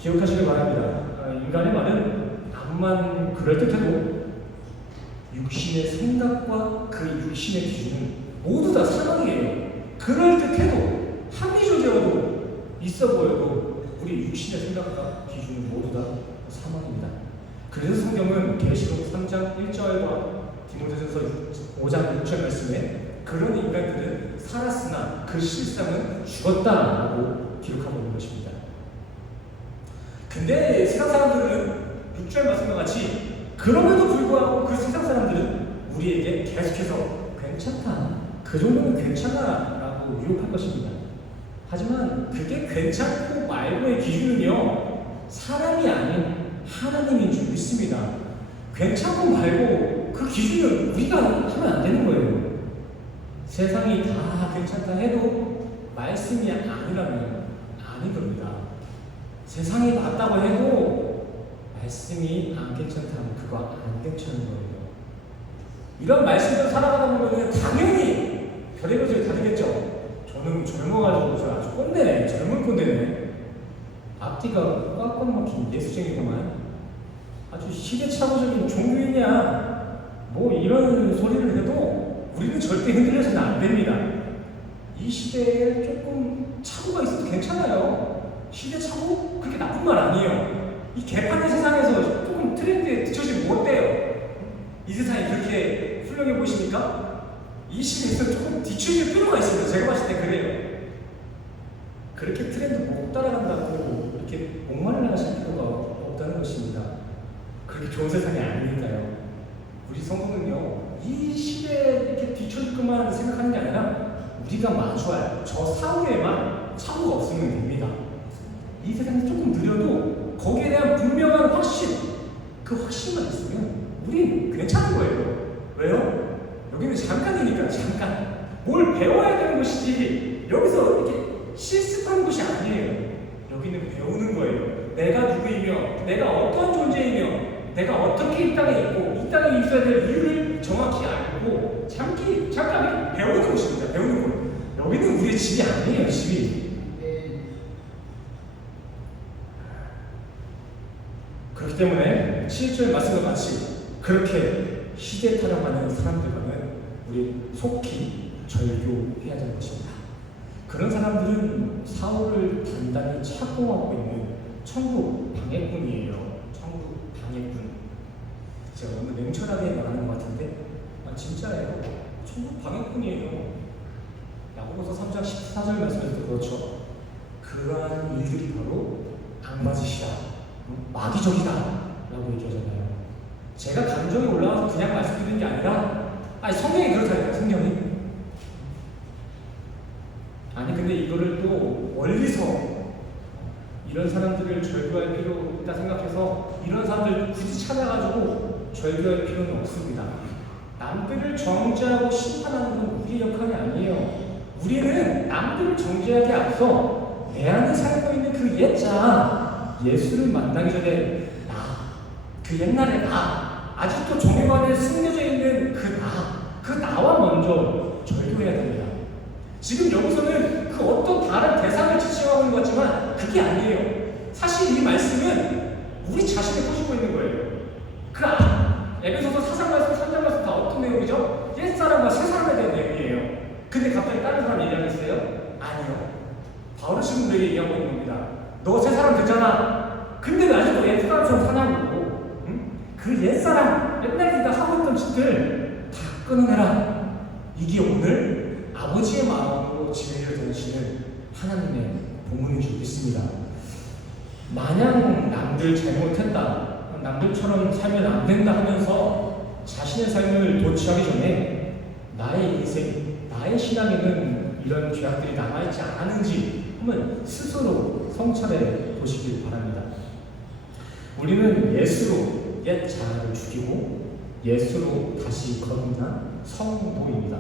기억하시길 바랍니다. 인간의 말은 암만 그럴듯해도 육신의 생각과 그 육신의 기준은 모두 다 사망이에요. 그럴듯해도 합리적이어도 있어 보여도 우리 육신의 생각과 기준은 모두 다 사망입니다. 그래서 성경은 계시록 3장 1절과 디모데전서 5장 6절 말씀에 그런 인간들은 살았으나 그 실상은 죽었다라고 기록하고 있는 것입니다. 근데 세상 사람들은 6절 말씀과 같이 그럼에도 불구하고 그 세상 사람들은 우리에게 계속해서 괜찮다, 그 정도는 괜찮아 라고 유혹할 것입니다. 하지만 그게 괜찮고 말고의 기준은요, 사람이 아닌 하나님인 줄 믿습니다. 괜찮고 말고 그 기준은 우리가 하면 안 되는 거예요. 세상이 다 괜찮다 해도 말씀이 아니라면 아닌 겁니다. 세상이 맞다고 해도 말씀이 안 괜찮다면 그거 안 괜찮은 거예요. 이런 말씀대로 살아가다 보면 당연히 별의별 소리 다 되겠죠. 저는 젊어가지고 저 아주 꼰대네, 젊은 꼰대네. 앞뒤가 꽉꽉 막힌 예수쟁이구만. 아주 시대착오적인 종교인이야. 뭐 이런 소리를 해도 우리는 절대 흔들려서는 안 됩니다. 이 시대에 조금 착오가 있어도 괜찮아요. 시대착오? 그렇게 나쁜 말 아니에요. 이 개판의 세상에서 조금 트렌드에 뒤처지면 뭐 어때요? 이 세상이 그렇게 훌륭해 보이십니까? 이 시대에서 조금 뒤처질 필요가 있습니다. 제가 봤을 때 그래요. 그렇게 트렌드 못 따라간다고 이렇게 목말라 하실 필요가 없다는 것입니다. 그렇게 좋은 세상이 아니니까요. 우리 성도는요, 이 시대에 이렇게 뒤처질 것만 생각하는 게 아니라 우리가 마주할 저 사후에만 착오가 없으면 됩니다. 이 세상이 조금 느려도 거기에 대한 분명한 확신, 그 확신만 있으면 우린 괜찮은 거예요. 왜요? 여기는 잠깐이니까 잠깐. 뭘 배워야 되는 것이지 여기서 이렇게 실습하는 것이 아니에요. 여기는 배우는 거예요. 내가 누구이며 내가 어떤 존재이며 내가 어떻게 이 땅에 있고 이 땅에 있어야 될 이유를 정확히 알고 잠깐 배우는 것입니다. 배우는 거. 여기는 우리의 집이 아니에요. 집이. 그렇기 때문에 7절 말씀과 같이 그렇게 시대에 타령하는 사람들과는 우리 속히 절교해야 되는 것입니다. 그런 사람들은 사울을 단단히 착공하고 있는 천국 방해꾼이에요. 천국 방해꾼. 제가 너무 냉철하게 말하는 것 같은데 진짜예요. 천국 방해꾼이에요. 야고보서 3장 14절 말씀에서도 그렇죠. 그러한 일들이 바로 악맞으시다, 마귀적이다 라고 얘기하잖아요. 제가 감정이 올라와서 그냥 말씀드리는 게 아니라 성경이 그렇다니까. 성경이. 아니 근데 이거를 또 멀리서 이런 사람들을 절교할 필요 있다 생각해서 이런 사람들 굳이 찾아가지고 절교할 필요는 없습니다. 남들을 정죄하고 심판하는 건 우리의 역할이 아니에요. 우리는 남들을 정죄하기 앞서 내 안에 살고 있는 그 옛자 예수를 만나기 전에 그 옛날에 아직도 종교 안에 숨겨져 있는 그 나와 먼저 절교해야 됩니다. 지금 여기서는 그 어떤 다른 대상을 지칭하고 있는 것 같지만 그게 아니에요. 사실 이 말씀은 우리 자신을 꼬집고 있는 거예요. 에베소서 4장 말씀, 3장 말씀 다 어떤 내용이죠? 옛사람과 새사람에 대한 내용이에요. 근데 갑자기 다른 사람 얘기하겠어요? 아니요. 바울은 지금 우리에게 얘기하고 있는 겁니다. 너 새사람 됐잖아. 근데 왜 아직도 옛사람처럼 사냐고. 응? 그 옛사람, 옛날에 네가 하고 있던 짓들 다 끊어내라. 이게 오늘 아버지의 마음으로 진리를 전하시는 하나님의 본문인 줄 믿습니다. 마냥 남들 잘못했다, 남들처럼 살면 안 된다 하면서 자신의 삶을 도취하기 전에 나의 인생, 나의 신앙에는 이런 죄악들이 남아있지 않은지 한번 스스로 성찰해 보시길 바랍니다. 우리는 예수로 옛 자아를 죽이고 예수로 다시 거듭난 성도입니다.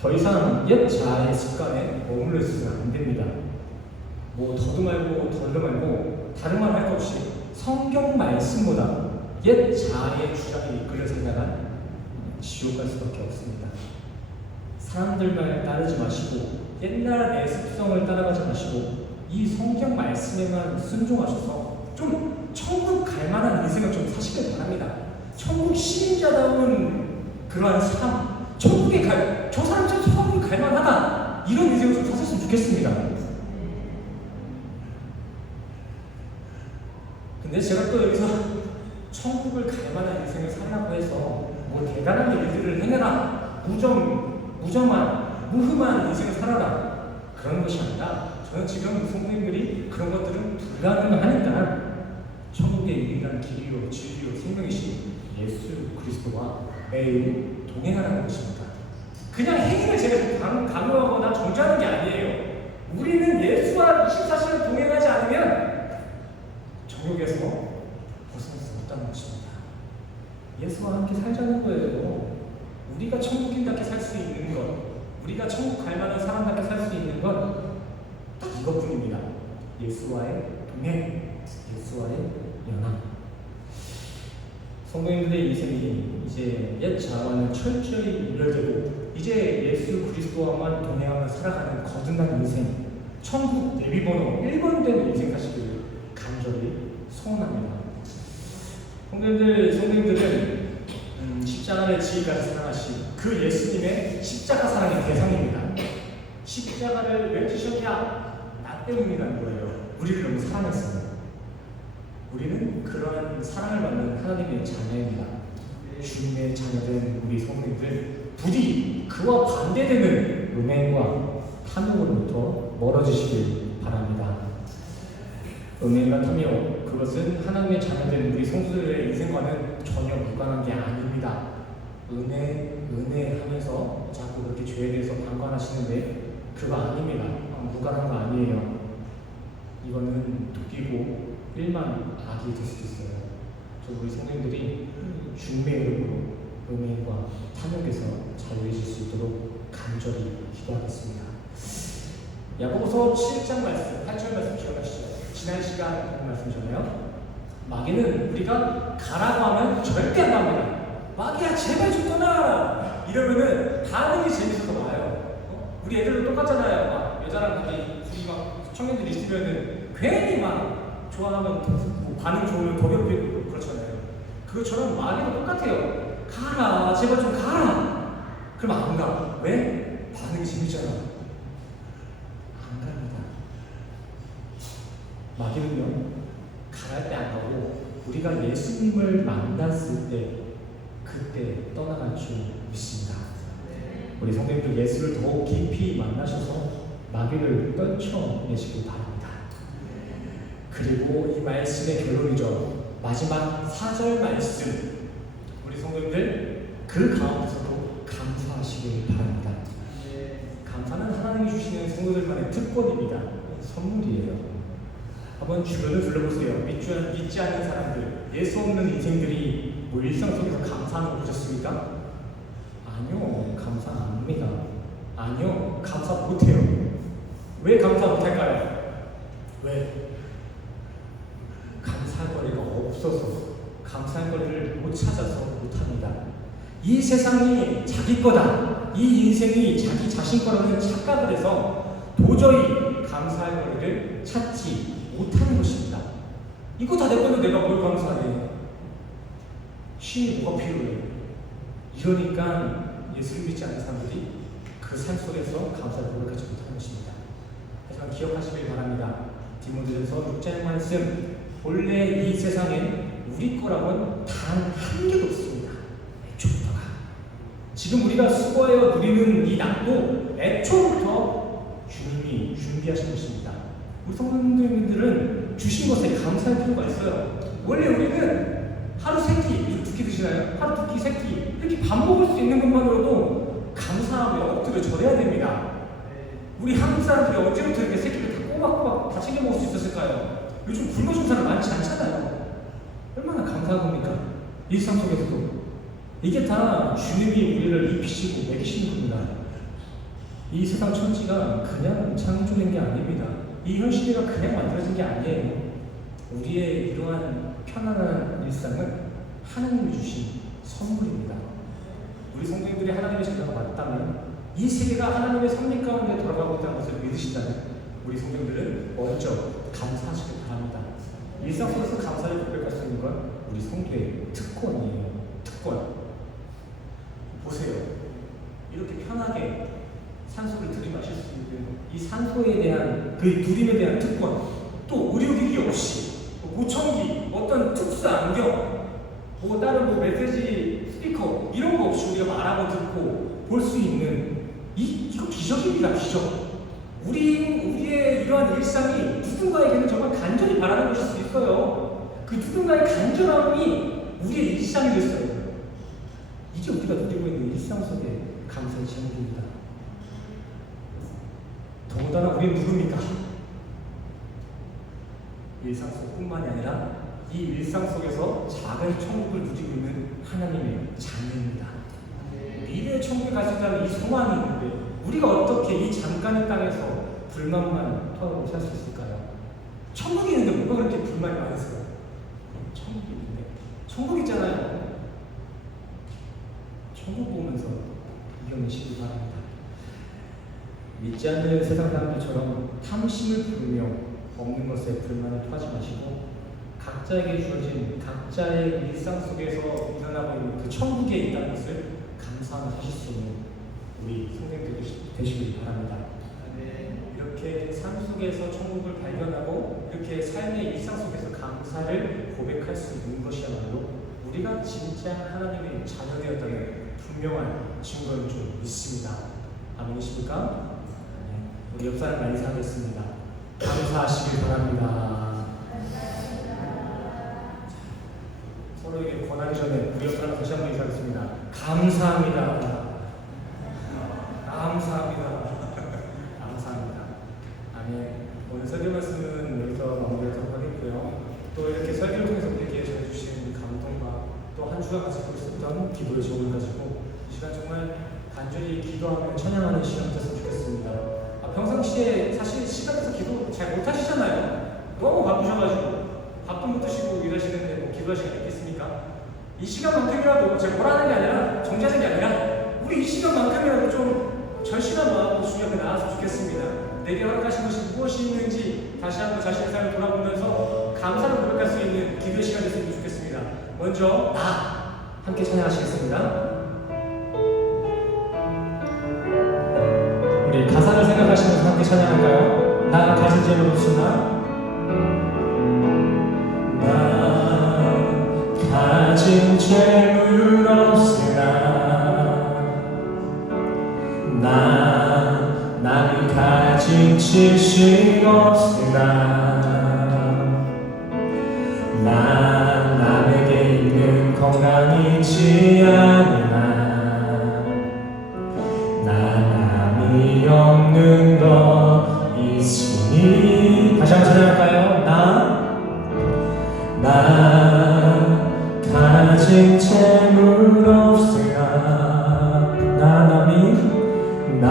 더 이상 옛 자아의 습관에 머물러 있어서는 안 됩니다. 뭐 더도 말고 덜도 말고 다른 말 할 것 없이 성경 말씀보다 옛 자아의 주장에 이끌려 살다간 지옥 갈 수밖에 없습니다. 사람들 말 따르지 마시고 옛날 내 습성을 따라가지 마시고 이 성경 말씀에만 순종하셔서 좀 천국 갈 만한 인생을 좀 사시길 바랍니다. 천국 시민자다운 그러한 삶, 저 사람처럼 천국 갈 만하다, 이런 인생을 좀 사셨으면 좋겠습니다. 근데 제가 또 여기서 천국을 갈 만한 인생을 살라고 해서 뭐 대단한 일들을 해내라, 무흠한 인생을 살아라, 그런 것이 아니라 저는 지금 성도님들이 그런 것들은 불가능하니까 천국의 유일한 길이요 진리요 생명이신 예수 그리스도와 매일 동행하라는 것입니다. 그냥 행위를 제가 강요하거나 정죄하는 게 아니에요. 우리는 예수와 24시간 동행하지 않으면 정욕에서 벗어날 수 없다는 것입니다. 예수와 함께 살자는 거예요. 우리가 천국인답게 살 수 있는 것, 우리가 천국 갈 만한 사람답게 살 수 있는 것, 예수와의 동행, 예수와의 연합. 성도님들의 인생이 이제 옛 자와는 철저히 연결되고 이제 예수 그리스도와만 동행하며 살아가는 거듭난 인생, 천국 예비번호 1번 된 인생 사시기를 간절히 소원합니다. 성도님들은 십자가를 지기까지 사랑하신 그 예수님의 십자가 사랑의 대상입니다. 십자가를 왜 지셨냐? 나 때문이라는 거예요. 우리를 너무 사랑했습니다. 우리는 그러한 사랑을 받는 하나님의 자녀입니다. 주님의 자녀된 우리 성도님들 부디 그와 반대되는 음행과 탐욕으로부터 멀어지시길 바랍니다. 음행과 탐욕, 그것은 하나님의 자녀된 우리 성도들의 인생과는 전혀 무관한 게 아닙니다. 은혜 하면서 자꾸 그렇게 죄에 대해서 방관하시는데 그거 아닙니다. 무관한 거 아니에요. 이거는 독이고 일만 악이 될 수도 있어요. 저 우리 성도님들이 주님의 이름으로 음행과 탐욕에서 자유해질 수 있도록 간절히 기도하겠습니다. 야고보서 7장 말씀, 8절 말씀 기억하시죠? 지난 시간 그 말씀이잖아요. 마귀는 우리가 가라고 하면 절대 안 갑니다. 마귀야 제발 좀 떠나! 이러면은 가는 게 재밌어서 와요. 우리 애들도 똑같잖아요. 막 여자랑 갑자기 둘이 막 청년들이 있으면은 괜히 막 좋아하면 반응 좋으면 더 괴롭히고 그렇잖아요. 그것처럼 마귀도 똑같아요. 가라, 제발 좀 가라. 그럼 안 가. 왜? 반응이 재밌잖아. 안 갑니다. 마귀는요, 가랄 때 안 가고 우리가 예수님을 만났을 때 그때 떠나갈 줄 믿습니다. 우리 성도님들 예수를 더욱 깊이 만나셔서 마귀를 떨쳐내시길 바랍니다. 그리고 이 말씀의 결론이죠. 마지막 4절 말씀. 우리 성도님들 그 가운데서도 감사하시길 바랍니다. 감사는 하나님이 주시는 성도들만의 특권입니다. 선물이에요. 한번 주변을 둘러보세요. 믿지 않는 사람들, 예수 없는 인생들이 뭐 일상 속에서 감사하는 거 보셨습니까? 아니요, 감사 안 합니다. 아니요, 감사 못해요. 왜 감사 못할까요? 왜? 감사할 거리가 없어서, 감사할 거리를 못 찾아서 못합니다. 이 세상이 자기 거다, 이 인생이 자기 자신 거라는 착각을 해서 도저히 감사할 거리를 찾지 못하는 것입니다. 이거 다 내 건데 내가 뭘 감사해? 쉼이 뭐가 필요해? 이러니까 예수를 믿지 않는 사람들이 그 삶 속에서 감사를 고백하지 못하는 것입니다. 하지만 기억하시길 바랍니다. 디모데전서 6장 말씀, 본래 이 세상엔 우리 거라고는 단 한 개도 없습니다. 애초부터가. 지금 우리가 수고하여 누리는 이 낙도 애초부터 주님이 준비하신 것입니다. 우리 성도님들은 주신 것에 감사할 필요가 있어요. 원래 우리는 하루 세 끼, 요즘 두 끼 드시나요? 하루 두 끼, 세 끼, 이렇게 밥 먹을 수 있는 것만으로도 감사하며 엎드려 절해야 됩니다. 우리 한국 사람들이 언제부터 이렇게 세 끼를 다 꼬박꼬박 다 챙겨 먹을 수 있었을까요? 요즘 굶어준 사람 많지 않잖아요. 얼마나 감사한 겁니까? 일상 속에서도. 이게 다 주님이 우리를 입히시고 먹이시는 겁니다. 이 세상 천지가 그냥 창조된 게 아닙니다. 이 현실이가 그냥 만들어진 게 아니에요. 우리의 이러한 편안한 일상은 하나님이 주신 선물입니다. 우리 성도님들이 하나님의 자녀가 맞다면 이 세계가 하나님의 섭리 가운데 돌아가고 있다는 것을 믿으신다면 우리 성도님들은 먼저 감사하시길 바랍니다. 일상 속에서 감사를 고백할 수 있는 건 우리 성도의 특권이에요. 특권. 보세요. 이렇게 편하게 산소를 들이마실 수 있는 이 산소에 대한 그 누림에 대한 특권, 또 의료기기 없이 보청기, 어떤 특수 안경, 뭐 다른 뭐 메시지 스피커 이런 거 없이 우리가 말하고 듣고 볼 수 있는 이거 기적입니다. 기적. 우리의 이러한 일상이 누군가에게는 정말 간절히 바라는 것일 수 있어요. 그 누군가의 간절함이 우리의 일상이 됐어요. 이게 우리가 누리고 있는 일상 속의 감사의 제목입니다. 더군다나 우리는 누굽니까? 일상 속뿐만이 아니라 이 일상 속에서 작은 천국을 누리고 있는 하나님의 자녀입니다. 미래의 천국에 갈 수 있다는 이 소망이 있는데 우리가 어떻게 이 잠깐의 땅에서 불만만 토하고 살 수 있을까요? 천국이 있는데 뭐가 그렇게 불만이 많으세요? 천국이 있는데 천국 있잖아요. 천국 보면서 이겨내시기 바랍니다. 믿지 않는 세상 사람들처럼 탐심을 부르며 없는 것에 불만을 토하지 마시고 각자에게 주어진 각자의 일상 속에서 일어나고 있는 그 천국에 있다는 것을 감사하며 사실 수 있는 우리 성도님들 되시길 바랍니다. 이렇게 삶 속에서 천국을 발견하고 이렇게 삶의 일상 속에서 감사를 고백할 수 있는 것이야말로 우리가 진짜 하나님의 자녀되었다는 분명한 증거를 좀 믿습니다. 아멘이십니까? 우리 옆 사람 많이 사겠습니다. 감사하시길 바랍니다. 서로에게 권하기 전에 우리 옆 사람 다시 한번 인사하겠습니다. 감사합니다. 감사합니다. 감사합니다. 아멘. 오늘 설교 말씀은 여기서 마무리하도록 하겠고요. 또 이렇게 설교를 통해서 우리에게 전해주신 감동과 또 한 주간 가지고 있었던 기도의 제목을 가지고 이 시간 정말 간절히 기도하며 찬양하는 시간 됐으면 좋겠습니다. 평상시에 사실 시간에서 기도 잘 못하시잖아요. 너무 바쁘셔가지고 밥도 못 드시고 일하시는데 뭐 기도할 시간 있겠습니까? 이 시간만큼이라도 제가 뭐라는 게 아니라 정지하는 게 아니라 우리 이 시간만큼이라도 좀 절실한 마음으로 주님 앞에 나왔으면 좋겠습니다. 내게 허락하신 것이 무엇이 있는지 다시 한번 자신의 삶을 돌아보면서 감사를 고백할 수 있는 기도의 시간 됐으면 좋겠습니다. 먼저 나 함께 찬양하시겠습니다. 우리 가사를 생각하시면서 함께 찬양할까요? 나 가진 재물 없으나 나 가진 재물 없으나 나 남이 가진 지식 없으나 나 남에게 있는 건강이 있지 않으나 나 남이 없는 것 있으니 다시 한번 찾아갈까요? 나 가진 재물 없으나 나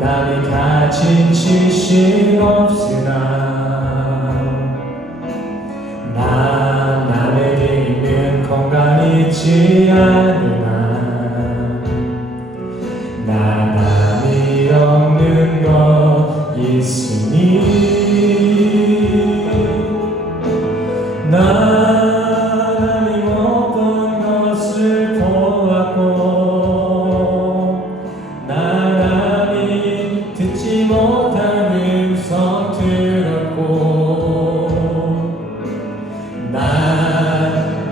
남이 가진 지식 없으나 나 남에게 있는 건강이 있지 않으나 나 남이 없는 것 있으니 나 남이 못 본 것을 보았고 나 남이 듣지 못한 음성 들었고 나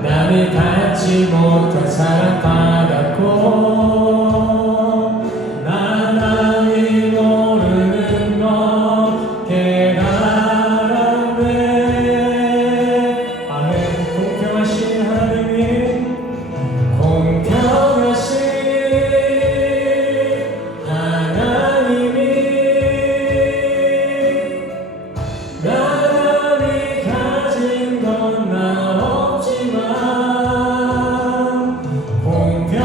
남이 받지 못한 사랑 받았고 나 남이 모르는 것 깨달았네. 아멘. 공평하신 하나님이 공평하신 하나님이 나 남이 가진 건 나 없지만 공평하신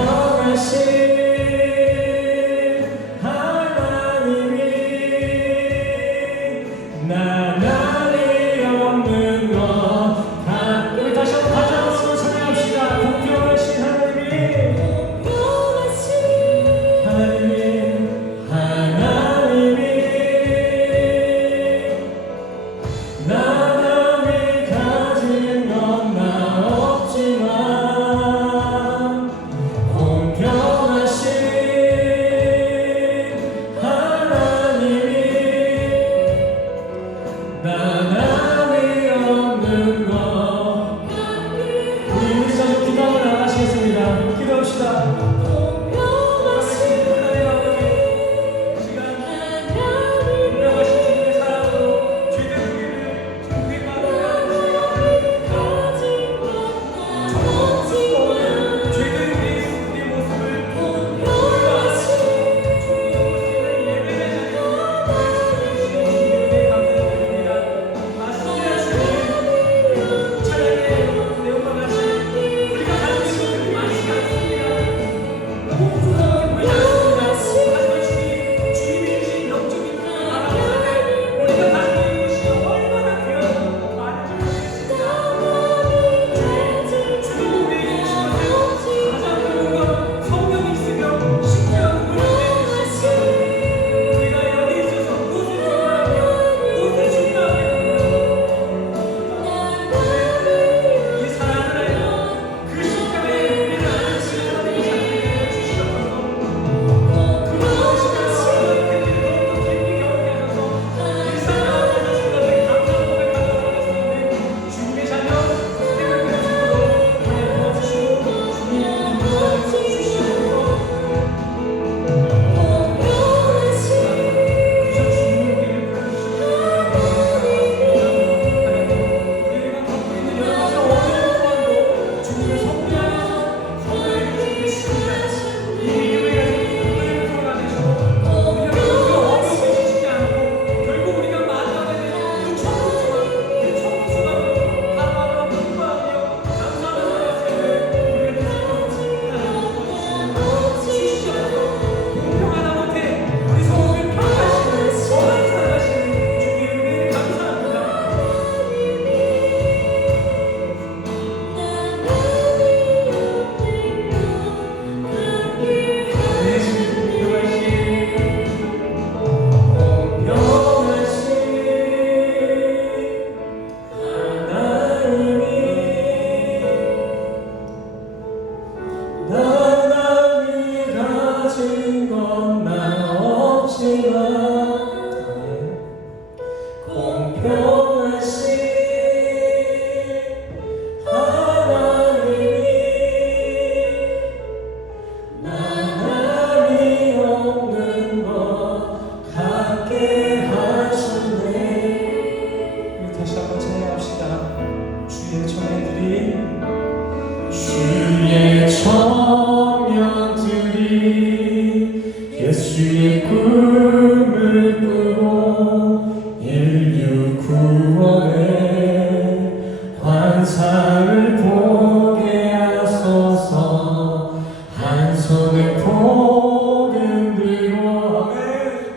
환상을 보게 하소서. 한 손에 복음 들고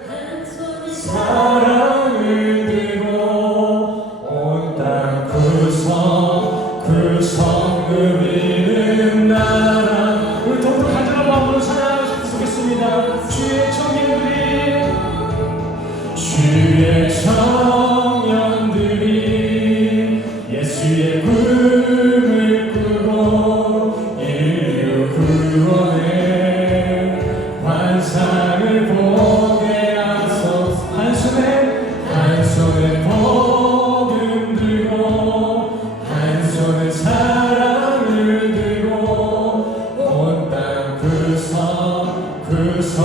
한 손에 사랑을 들고 온 땅 구성 누리는 나라. 우리 더욱더 간절한 마음으로 찬양하겠습니다. 주의 청년들이 예수의 꿈을 꾸고 인류 구원의 환상을 보게 하소서. 한 손에 복음 들고 한 손에 사랑을 들고 온 땅 구성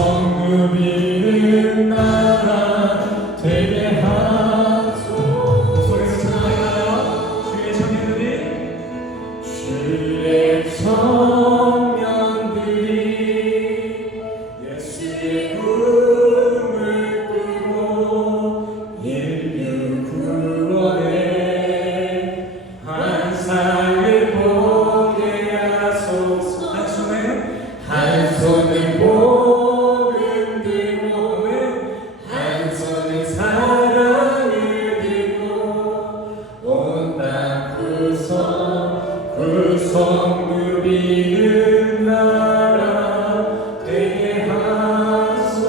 누리는 나라 되게 하소서. 소리를 찬양하여 주의 청년들이 예수의 꿈을 꾸고 인류 구원의 환상을 보게 하소서. 한 손에 복음 들고 한 손에 사랑을 들고 온 땅 구성 누리는 나라 되게 하소서.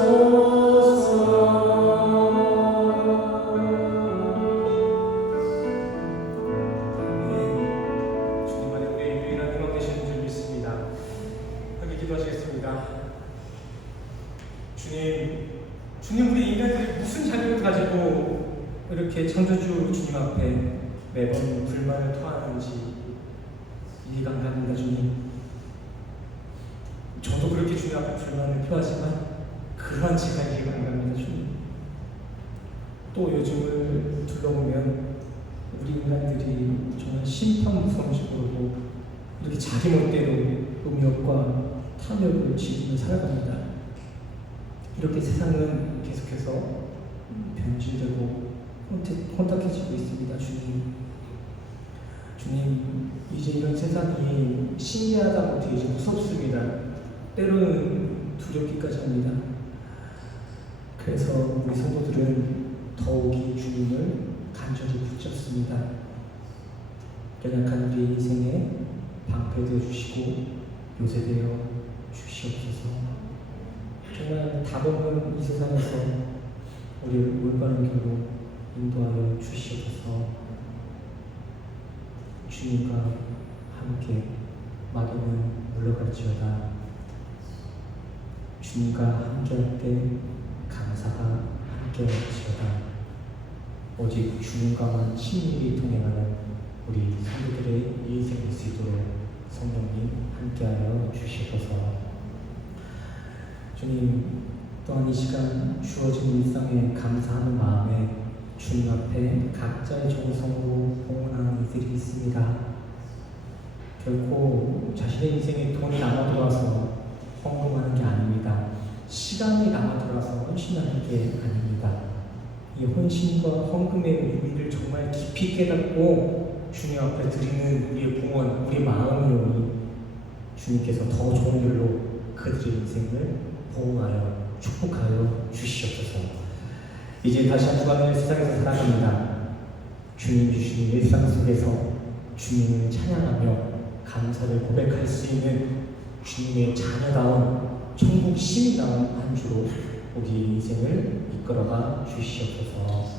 주님 안에 우리의 유일한 희망 되시는 줄 믿습니다. 함께 기도하시겠습니다. 주님 우리 인간들이 무슨 자격을 가지고 이렇게 창조주 주님 앞에 매번 불만을 토하는지 이해가 안 갑니다. 주님, 저도 그렇게 주님 앞에 불만을 표하지만 그러한 제가 이해가 안 갑니다. 주님, 또 요즘을 둘러보면 우리 인간들이 정말 심판무성식으로 이렇게 자기 멋대로 음욕과 탐욕을 지니며 살아갑니다. 이렇게 세상은 계속해서 변질되고 혼탁해지고 있습니다. 주님, 이제 이런 세상이 신기하다 못해 이제 무섭습니다. 때로는 두렵기까지 합니다. 그래서 우리 성도들은 더욱이 주님을 간절히 붙잡습니다. 연약한 우리 인생에 방패되어 주시고 요새되어 주시옵소서. 정말 답없는 이 세상에서 우리를 올바른 길로 인도하여 주시옵소서. 주님과 함께 마귀는 물러갈지어다. 주님과 함께할 때 감사가 함께할지어다. 오직 주님과만 친밀히 동행하는 우리 성도들의 이 인생이 될 수 있도록 성령님 함께하여 주시옵소서. 주님, 또한 이 시간 주어진 일상에 감사하는 마음에 주님 앞에 각자의 정성으로 봉헌하는 이들이 있습니다. 결코 자신의 인생에 돈이 남아 돌아서 헌금하는 게 아닙니다. 시간이 남아 돌아서 헌신하는 게 아닙니다. 이 헌신과 헌금의 의미를 정말 깊이 깨닫고 주님 앞에 드리는 우리의 봉헌, 우리의 마음을 오니 주님께서 더 좋은 일로 그들의 인생을 보호하여 축복하여 주시옵소서. 이제 다시 한 주간을 세상에서 살아갑니다. 주님 주신 일상 속에서 주님을 찬양하며 감사를 고백할 수 있는 주님의 자녀다운 천국 시민다운 한 주로 우리 인생을 이끌어가 주시옵소서.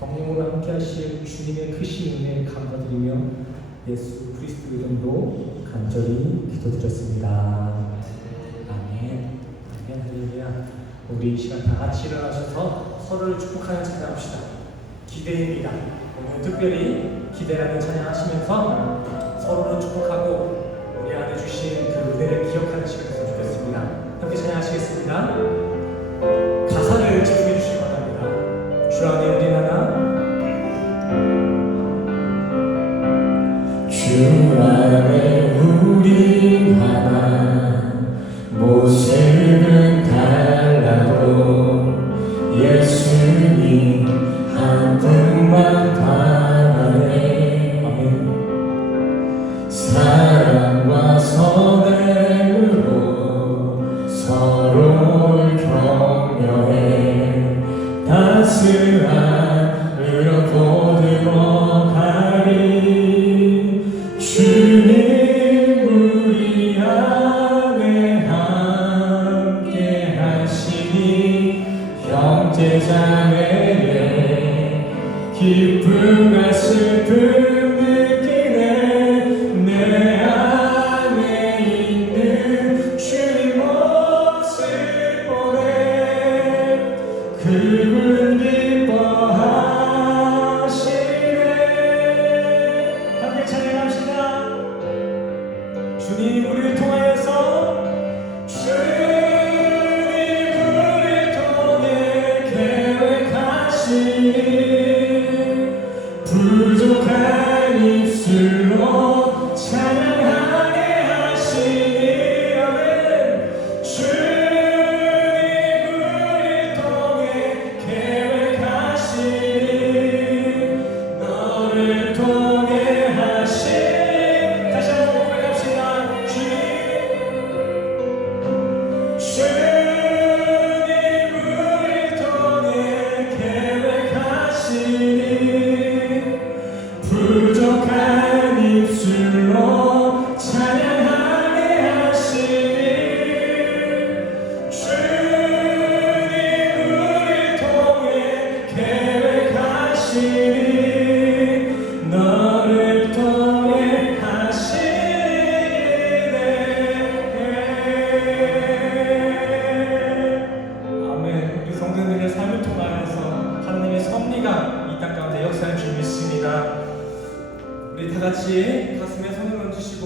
성령으로 함께 하실 주님의 크신 은혜에 감사드리며 예수 그리스도 이름으로 간절히 기도드렸습니다. 아멘. 아멘. 할렐루야. 우리 이 시간 다 같이 일어나셔서 서로를 축복하는 찬양합시다. 기대입니다. 오늘 특별히 기대라는 찬양하시면서 서로를 축복하고 우리 안에 주신 그 은혜를 기억하는 시간이 됐으면 좋겠습니다. 함께 찬양하시겠습니다. 가사를 집중해 주시기 바랍니다. 주 안에 우리 하나, 주 안에 우리 하나, 모습은 달라도 예수님 한 분만 바라네. 아멘. 주님 우리를 통하여서 주님 우리를 통해 계획하신 부족한 입술로 찬양하게 하시니 아멘. 주님 우리를 통해 계획하신 너를 통해 하신 다시 한번 고백합시다. 주님 우리를 통해 계획하신 부족한 입술로 찬양하게 하시니 주님 우리를 통해 계획하시니 너를 통해 하시네. 아멘. 우리 성도님들의 삶을 통하여서 하나님의 섭리가 이 땅 가운데 역사할 줄 믿습니다. 우리 다 같이 가슴에 손을 얹으시고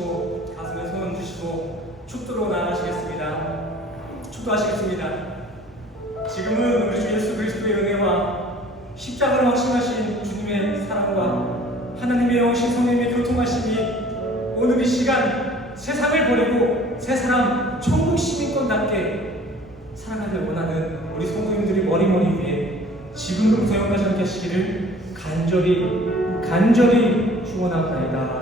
축도로 나아가시겠습니다. 축도하시겠습니다. 지금은 우리 주 예수 그리스도의 은혜와 십자가를 확신하신 주님의 사랑과 하나님의 영신 성령님의 교통하심이 오늘 이 시간 세상을 버리고 새 사람 천국 시민권답게 살아가길 원하는 우리 성도님들이 머리머리 위에 지금부터 영가지 않게 하시기를 간절히 축원합니다.